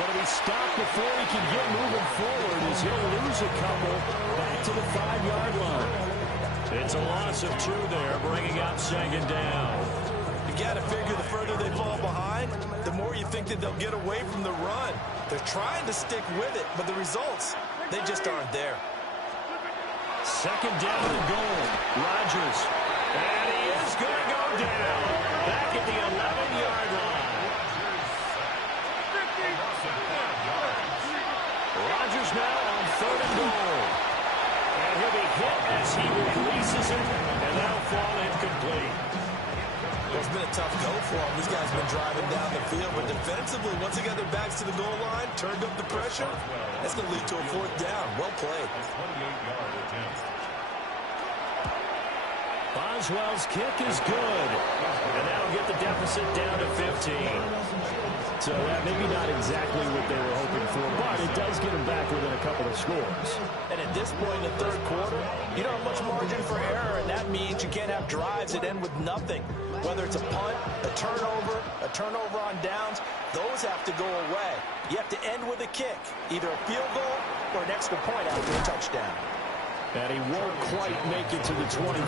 going to be stopped before he can get moving forward as he'll lose a couple back to the 5-yard line. It's a loss of 2 there, bringing up 2nd down. You got to figure the further they fall behind, the more you think that they'll get away from the run. They're trying to stick with it, but the results, they just aren't there. 2nd down and goal. Rodgers. And he is going to go down. Back at the 11-yard line. Rodgers now on 3rd and goal. And he'll be hit as he releases it, and that'll fall incomplete. It's been a tough go for them. These guys have been driving down the field, but defensively, once they got their backs to the goal line, turned up the pressure, that's going to lead to a 4th down. Well played. Boswell's kick is good, and that'll get the deficit down to 15. So maybe not exactly what they were hoping for, but it does get them back within a couple of scores. And at this point in the 3rd quarter, you don't have much margin for error, and that means you can't have drives that end with nothing. Whether it's a punt, a turnover on downs, those have to go away. You have to end with a kick, either a field goal or an extra point after a touchdown. And he won't quite make it to the 25.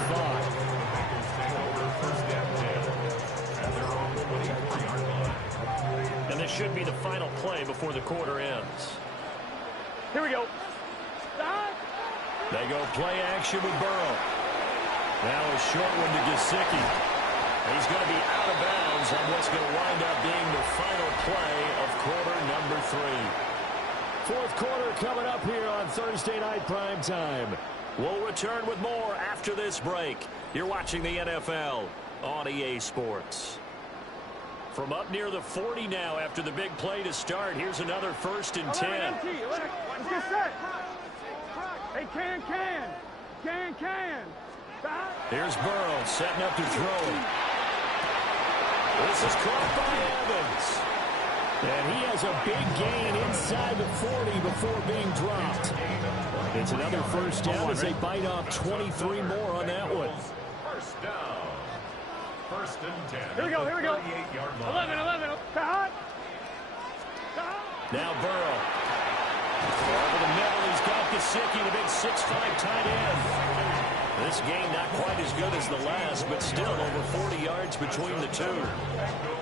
And this should be the final play before the quarter ends. Here we go. They go play action with Burrow. Now a short one to Gesicki. He's going to be out of bounds on what's going to wind up being the final play of quarter number 3. 4th quarter coming up here on Thursday Night Primetime. We'll return with more after this break. You're watching the NFL on EA Sports. From up near the 40 now after the big play to start, here's another 1st and 10. Let's get set. Hey, can. Here's Burrow setting up to throw it. This is caught by Evans. And he has a big gain inside the 40 before being dropped. It's another 1st down as they bite off 23 more on that one. 1st down. 1st and 10. Here we go. 38-yard line. 11. Now Burrow. Over the middle, he's got Gesicki, the big 6'5" tight end. This game not quite as good as the last, but still over 40 yards between the two.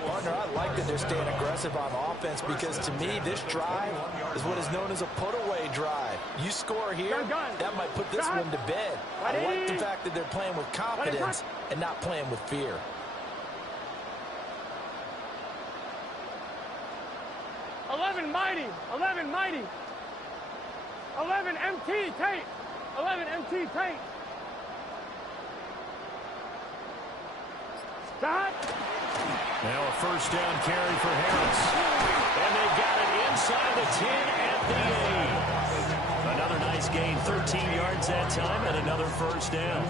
Partner, I like that they're staying aggressive on offense because to me, this drive is what is known as a put-away drive. You score here, that might put this one to bed. I like the fact that they're playing with confidence and not playing with fear. Mighty. 11 MT tape. 11 MT tape. Stop. Now a 1st down carry for Harris. And they got it inside the 10 at the 8. Another nice gain, 13 yards that time, and another 1st down.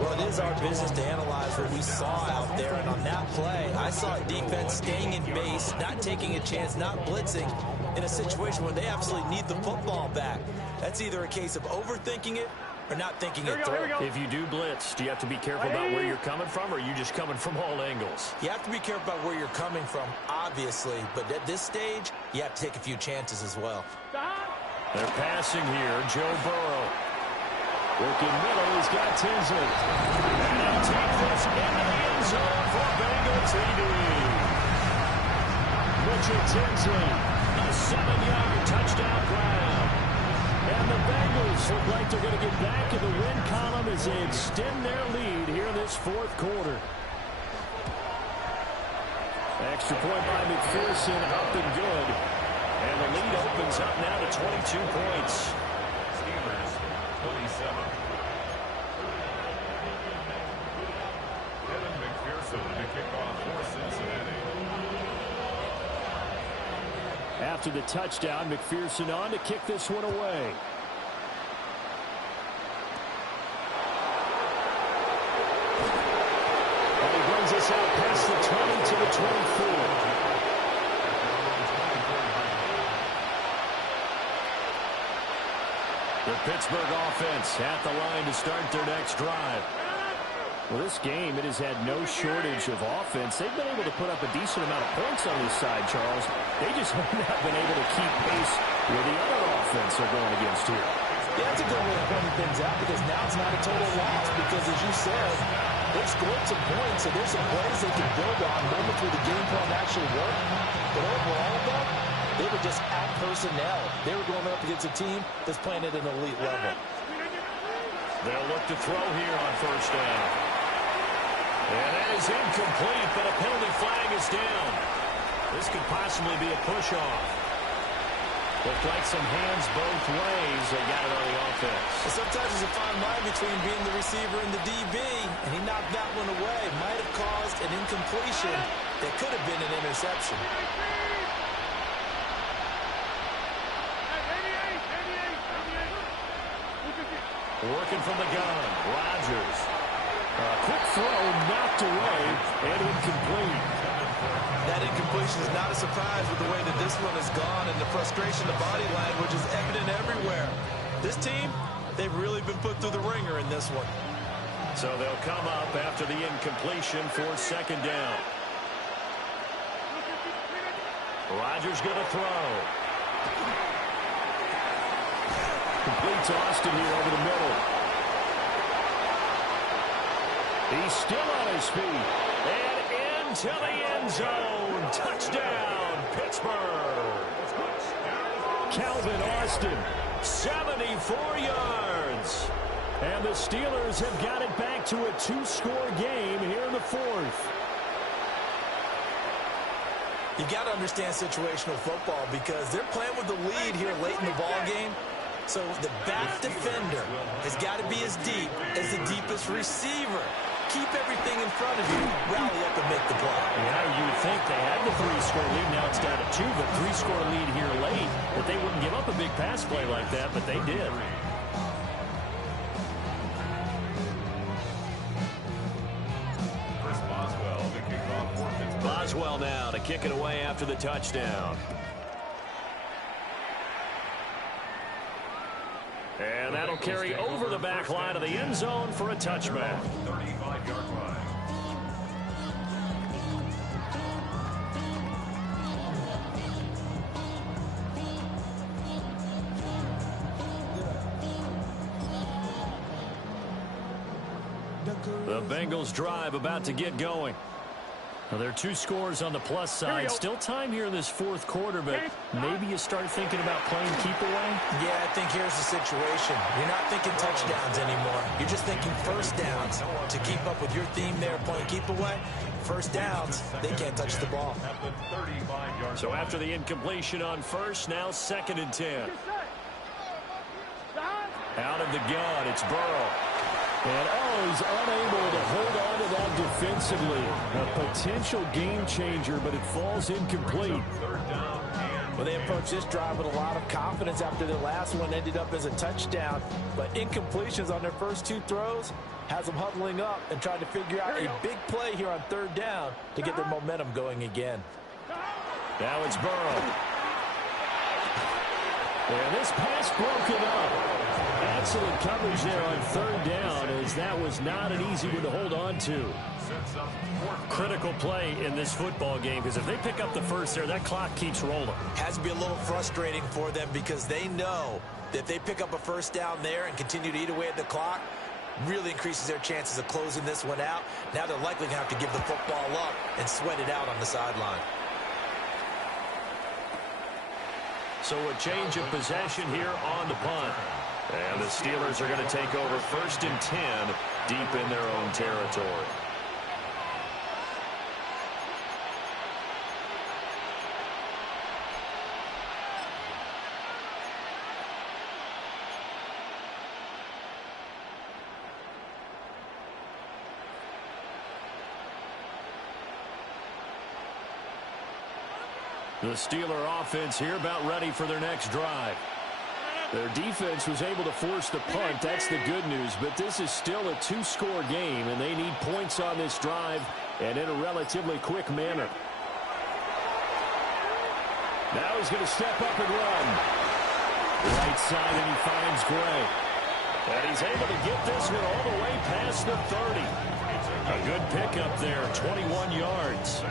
Well, it is our business to analyze what we saw out there, and on that play, I saw a defense staying in base, not taking a chance, not blitzing, in a situation where they absolutely need the football back. That's either a case of overthinking it or not thinking it through. If you do blitz, do you have to be careful about where you're coming from, or are you just coming from all angles? You have to be careful about where you're coming from, obviously, but at this stage, you have to take a few chances as well. They're passing here. Joe Burrow. Working middle, he's got Tinsley. And he'll take this into the end zone for Bengals leading. Richard Tinsley, a 7-yard touchdown grab. And the Bengals look like they're going to get back in the win column as they extend their lead here in this 4th quarter. Extra point by McPherson, up and good. And the lead opens up now to 22 points. Steelers, 27. Kevin McPherson to kick off for Cincinnati. After the touchdown, McPherson on to kick this one away. And he brings us out past the 20 to the 24. The Pittsburgh offense at the line to start their next drive. Well, this game, it has had no shortage of offense. They've been able to put up a decent amount of points on this side, Charles. They just have not been able to keep pace with the other offense they're going against here. Yeah, that's a good way of pointing things out because now it's not a total loss because, as you said, they've scored some points, so there's some plays they can build on, moments where the game plan actually worked. But overall, though, they were just out personnel. They were going up against a team that's playing at an elite level. They'll look to throw here on first down. And that is incomplete, but a penalty flag is down. This could possibly be a push-off. Looked like some hands both ways. They got it on the offense. Sometimes there's a fine line between being the receiver and the DB, and he knocked that one away. Might have caused an incompletion that could have been an interception. Working from the gun, Rodgers. Quick throw, knocked away, and incomplete. That incompletion is not a surprise with the way that this one has gone, and the frustration, the body language is evident everywhere. This team, they've really been put through the ringer in this one. So they'll come up after the incompletion for second down. Rodgers going to throw. Complete to Austin here over the middle. He's still on his feet. And into the end zone. Touchdown, Pittsburgh. Calvin Austin, 74 yards. And the Steelers have got it back to a two-score game here in the fourth. You got to understand situational football because they're playing with the lead here late in the ball game. So the back defender has got to be as deep as the deepest receiver. Keep everything in front of you, rally up and make the play. Yeah, you would think they had the three-score lead. Now it's down to two, but three-score lead here late. That they wouldn't give up a big pass play like that, but they did. Chris Boswell, the kickoff for Pittsburgh. Boswell now to kick it away after the touchdown. And that'll carry over the back line of the end zone for a touchback. 35-yard line. The Bengals drive about to get going. Well, there are two scores on the plus side. Still time here in this fourth quarter, but maybe you start thinking about playing keep away? Yeah, I think here's the situation. You're not thinking touchdowns anymore. You're just thinking first downs. To keep up with your theme there, playing keep away, first downs, they can't touch the ball. So after the incompletion on first, now second and 10. Out of the gun, it's Burrow. And, he's unable to hold on to that defensively. A potential game changer, but it falls incomplete. Well, they approached this drive with a lot of confidence after their last one ended up as a touchdown. But incompletions on their first two throws has them huddling up and trying to figure out a big play here on third down to get their momentum going again. Now it's Burrow. And this pass broken up. Excellent coverage there on third down, as that was not an easy one to hold on to. Critical play in this football game, because if they pick up the first there, that clock keeps rolling. Has to be a little frustrating for them because they know that if they pick up a first down there and continue to eat away at the clock, really increases their chances of closing this one out. Now they're likely going to have to give the football up and sweat it out on the sideline. So a change of possession here on the punt. And the Steelers are going to take over first and 10 deep in their own territory. The Steeler offense here about ready for their next drive. Their defense was able to force the punt. That's the good news. But this is still a two-score game, and they need points on this drive and in a relatively quick manner. Now he's going to step up and run. Right side, and he finds Gray. And he's able to get this one all the way past the 30. A good pickup there, 21 yards.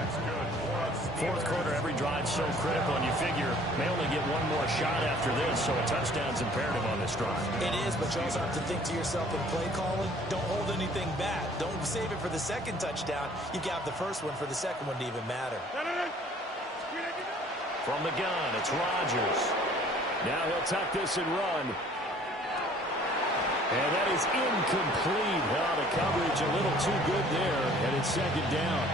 Fourth quarter, every drive so critical, and you figure may only get one more shot after this, so a touchdown's imperative on this drive. It is, but you also have to think to yourself in play calling, don't hold anything back. Don't save it for the second touchdown. You got the first one for the second one to even matter. From the gun, it's Rodgers. Now he'll tuck this and run. And that is incomplete. The coverage a little too good there, and it's second down.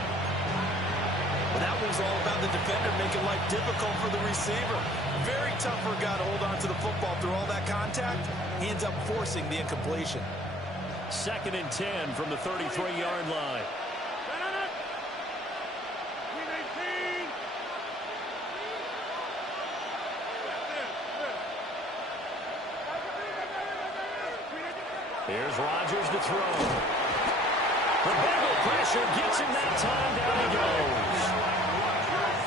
Well, that was all about the defender making life difficult for the receiver. Very tough for a guy to hold on to the football through all that contact. He ends up forcing the incompletion. Second and 10 from the 33-yard line. Here's Rodgers to throw. The Bengal pressure gets him that time. Down he goes.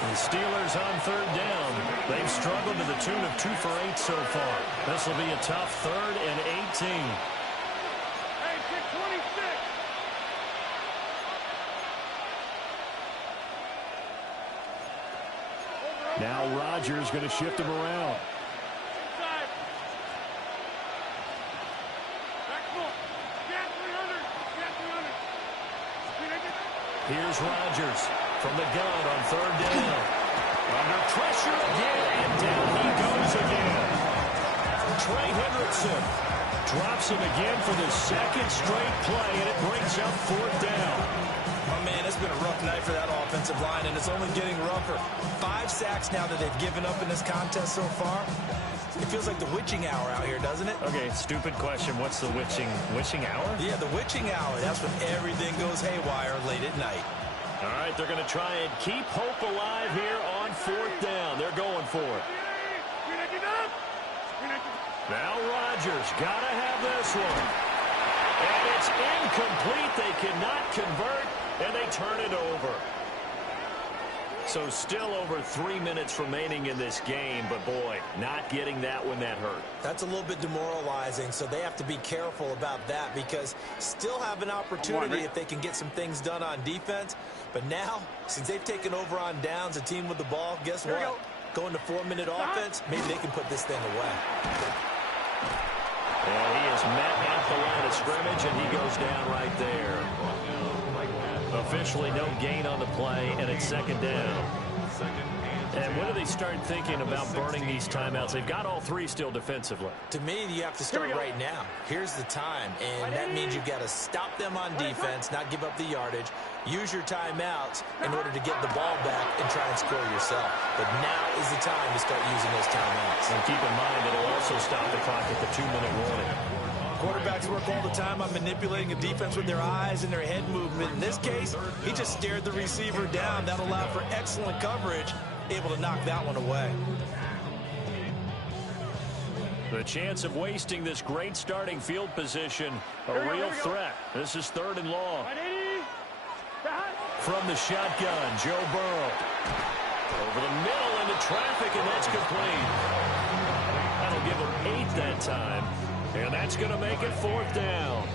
The Steelers on third down. They've struggled to the tune of 2 for 8 so far. This will be a tough 3rd and 18. Now Rodgers going to shift him around. Here's Rodgers from the gun on third down. Under pressure again, and down he goes again. Trey Hendrickson drops him again for the second straight play, and it brings up fourth down. Oh, man, it's been a rough night for that offensive line, and it's only getting rougher. 5 sacks now that they've given up in this contest so far. It feels like the witching hour out here, doesn't it? Okay, stupid question. What's the witching hour? Yeah, the witching hour. That's when everything goes haywire late at night. All right, they're going to try and keep hope alive here on fourth down. They're going for it. Now Rodgers got to have this one. And it's incomplete. They cannot convert, and they turn it over. So still over 3 minutes remaining in this game, but boy, not getting that one that hurt. That's a little bit demoralizing, so they have to be careful about that because still have an opportunity if they can get some things done on defense. But now, since they've taken over on downs, a team with the ball, guess what? Going to 4-minute offense, maybe they can put this thing away. And he is met at the line of scrimmage, and he goes down right there. Officially no gain on the play, and it's second down. And when do they start thinking about burning these timeouts? They've got all 3 still defensively. To me, you have to start right now. Here's the time, and that means you've got to stop them on defense, not give up the yardage, use your timeouts in order to get the ball back and try and score yourself. But now is the time to start using those timeouts. And keep in mind, it'll also stop the clock at the 2-minute warning. Quarterbacks work all the time on manipulating a defense with their eyes and their head movement. In this case, he just stared the receiver down. That allowed for excellent coverage, able to knock that one away. The chance of wasting this great starting field position, a real threat. This is 3rd and long. From the shotgun, Joe Burrow. Over the middle into traffic, and that's complete. That'll give him 8 that time. And that's going to make it 4th down.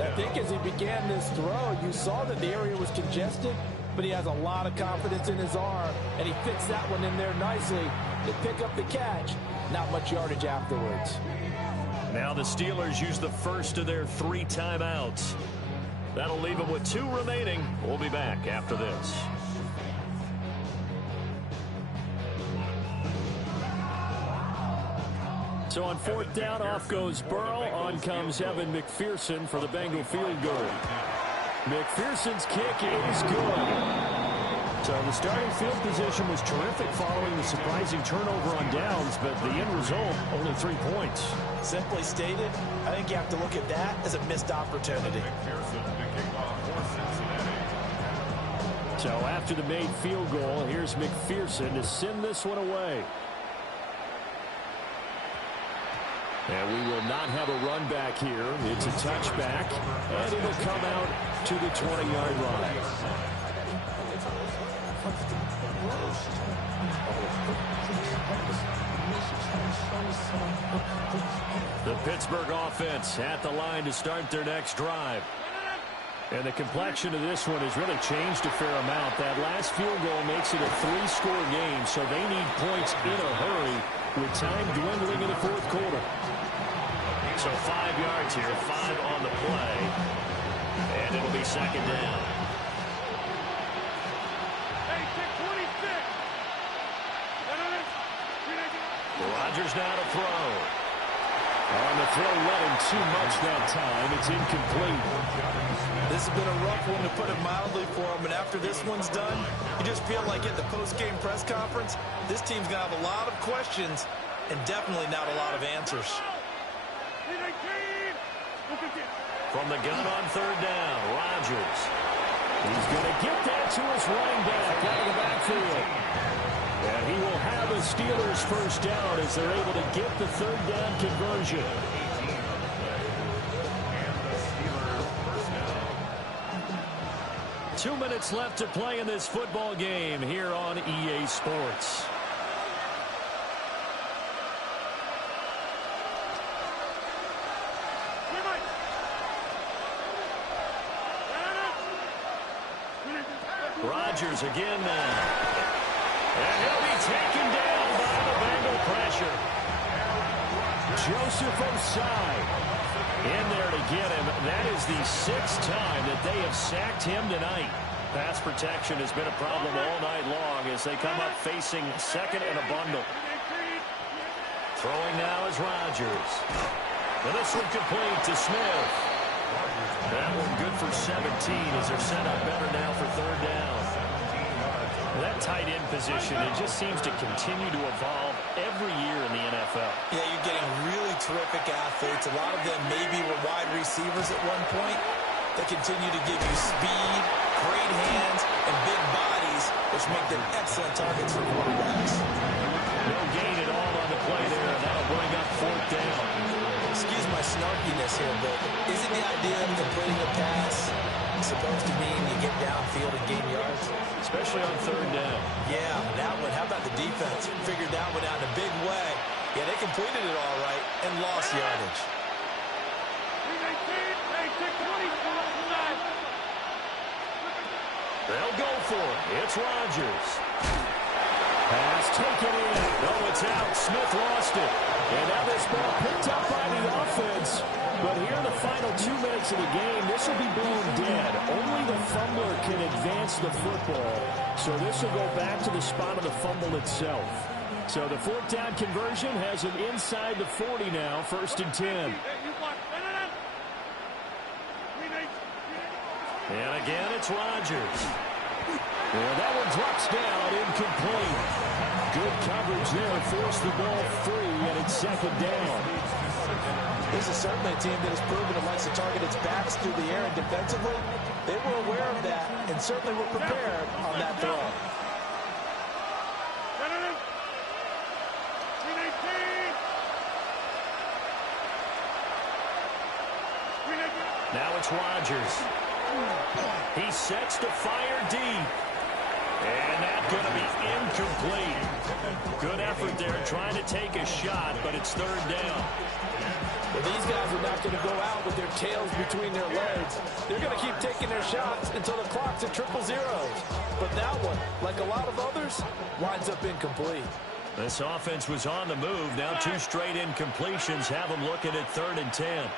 I think as he began this throw, you saw that the area was congested, but he has a lot of confidence in his arm, and he fits that one in there nicely to pick up the catch. Not much yardage afterwards. Now the Steelers use the first of their 3 timeouts. That'll leave them with 2 remaining. We'll be back after this. So on 4th down, off goes Burrow. On comes Evan McPherson for the Bengal field goal. McPherson's kick is good. So the starting field position was terrific following the surprising turnover on downs, but the end result, only 3 points. Simply stated, I think you have to look at that as a missed opportunity. So after the made field goal, here's McPherson to send this one away. And we will not have a run back here. It's a touchback, and it'll come out to the 20-yard line. The Pittsburgh offense at the line to start their next drive. And the complexion of this one has really changed a fair amount. That last field goal makes it a 3-score game, so they need points in a hurry with time dwindling in the fourth quarter. So 5 yards here, 5 on the play, and it'll be second down. Rodgers now to throw. On the throw, let him too much that time. It's incomplete. This has been a rough one, to put it mildly, for him. And after this one's done, you just feel like at the post-game press conference, this team's going to have a lot of questions and definitely not a lot of answers. From the gun on third down, Rodgers. He's going to get that to his running back out of the backfield. And he will have a Steelers first down as they're able to get the third down conversion. Two minutes left to play in this football game here on EA Sports. Rodgers again now. And he'll be taken down by the Bengal pressure. Joseph Osai in there to get him. That is the 6th time that they have sacked him tonight. Pass protection has been a problem all night long as they come up facing second and a bundle. Throwing now is Rodgers. And this one complete to Smith. That one good for 17 as they're set up better now for third down. That tight end position, it just seems to continue to evolve every year in the NFL. Yeah, you're getting really terrific athletes. A lot of them maybe were wide receivers at one point. They continue to give you speed, great hands, and big bodies, which make them excellent targets for quarterbacks. No gain at all on the play there, and that'll bring up fourth down. Excuse my snarkiness here, but isn't the idea of completing a pass supposed to mean you get downfield and gain yards? Especially on third down. Yeah, that one. How about the defense? Figured that one out in a big way. Yeah, they completed it all right and lost yardage. They'll go for it. It's Rodgers. Pass taken in. No, it's out. Smith lost it. And now this ball picked up by the offense. But here in the final 2 minutes of the game, this will be blown dead. Only the fumbler can advance the football. So this will go back to the spot of the fumble itself. So the fourth down conversion has him inside the 40 now, 1st and 10. And again, it's Rodgers. And that one drops down, incomplete. Good coverage there, forced the ball free, and it's second down. This is certainly a team that has proven it likes to target its backs through the air, and defensively, they were aware of that and certainly were prepared on that throw. Now it's Rodgers. He sets to fire deep. And that's going to be incomplete. Good effort there trying to take a shot, but it's third down. Well, these guys are not going to go out with their tails between their legs. They're going to keep taking their shots until the clock's at 000. But that one, like a lot of others, winds up incomplete. This offense was on the move. Now 2 straight incompletions have them looking at 3rd and 10.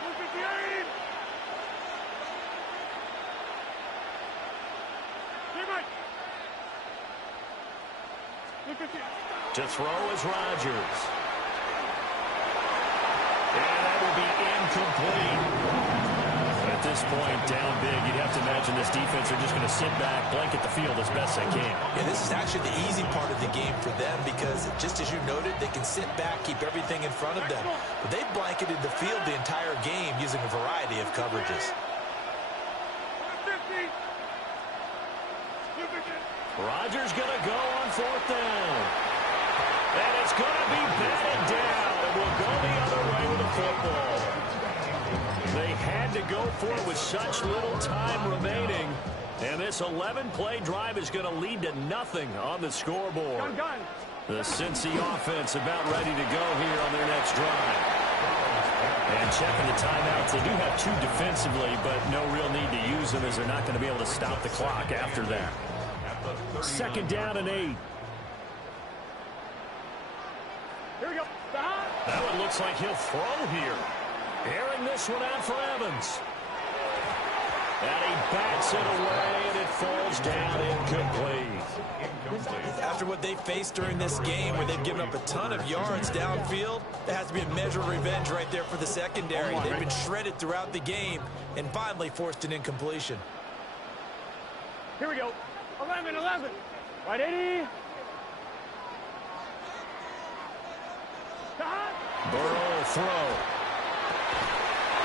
To throw is Rodgers. And that will be incomplete. At this point, down big, you'd have to imagine this defense are just going to sit back, blanket the field as best they can. Yeah, this is actually the easy part of the game for them because, just as you noted, they can sit back, keep everything in front of them. But they've blanketed the field the entire game using a variety of coverages. Rodgers going to go on 4th down. And it's going to be batted down. And will go the other way with the football. They had to go for it with such little time remaining. And this 11-play drive is going to lead to nothing on the scoreboard. The Cincy offense about ready to go here on their next drive. And checking the timeouts. They do have 2 defensively, but no real need to use them as they're not going to be able to stop the clock after that. 2nd down and 8. Here we go. That one looks like he'll throw here. Airing this one out for Evans. And he bats it away, and it falls down incomplete. After what they faced during this game where they've given up a ton of yards downfield, there has to be a measure of revenge right there for the secondary. They've been shredded throughout the game and finally forced an incompletion. Here we go. 11. Right 80. Burrow throw.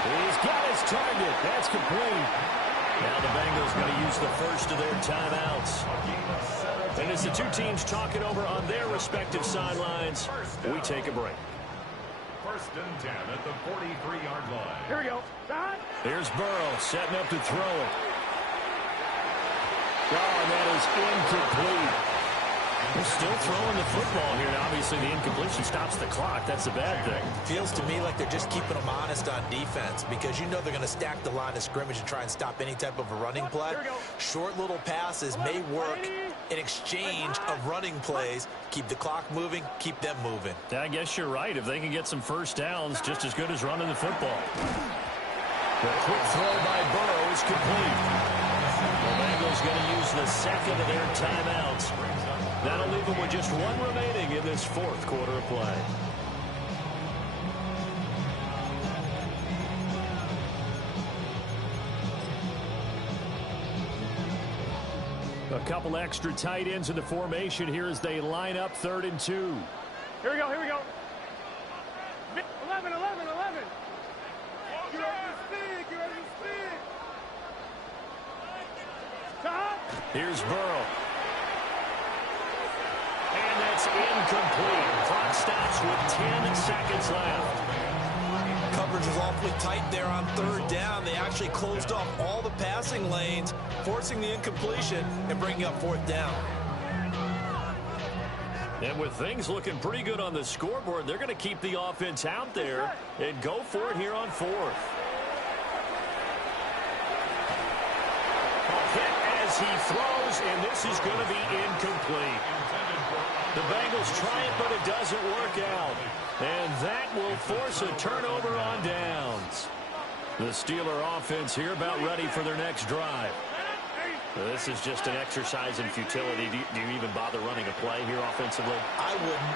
He's got his target. That's complete. Now the Bengals going to use the first of their timeouts. And as the 2 teams talk it over on their respective sidelines, we take a break. 1st and 10 at the 43-yard line. Here we go. Here's Burrow setting up to throw it. Oh, and that is incomplete. They're still throwing the football here. And obviously, the incompletion stops the clock. That's a bad thing. Feels to me like they're just keeping them honest on defense because you know they're going to stack the line of scrimmage and try and stop any type of a running play. Short little passes may work in exchange of running plays. Keep the clock moving, keep them moving. I guess you're right. If they can get some first downs, just as good as running the football. The quick throw by Burrow is complete. The Bengals going to use the 2nd of their timeouts. That'll leave them with just 1 remaining in this 4th quarter of play. A couple extra tight ends in the formation here as they line up 3rd and 2. Here we go. 11. Get ready to speed. Here's Burrow. And that's incomplete. Clock stops with 10 seconds left. Coverage was awfully tight there on 3rd down. They actually closed off all the passing lanes, forcing the incompletion and bringing up 4th down. And with things looking pretty good on the scoreboard, they're going to keep the offense out there and go for it here on 4th. A hit as he throws, and this is going to be incomplete. The Bengals try it, but it doesn't work out. And that will force a turnover on downs. The Steeler offense here about ready for their next drive. This is just an exercise in futility. Do you even bother running a play here offensively? I wouldn't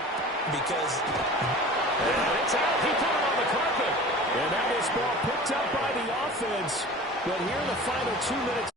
because... And it's out. He put it on the carpet. And that is ball picked up by the offense. But here in the final 2 minutes...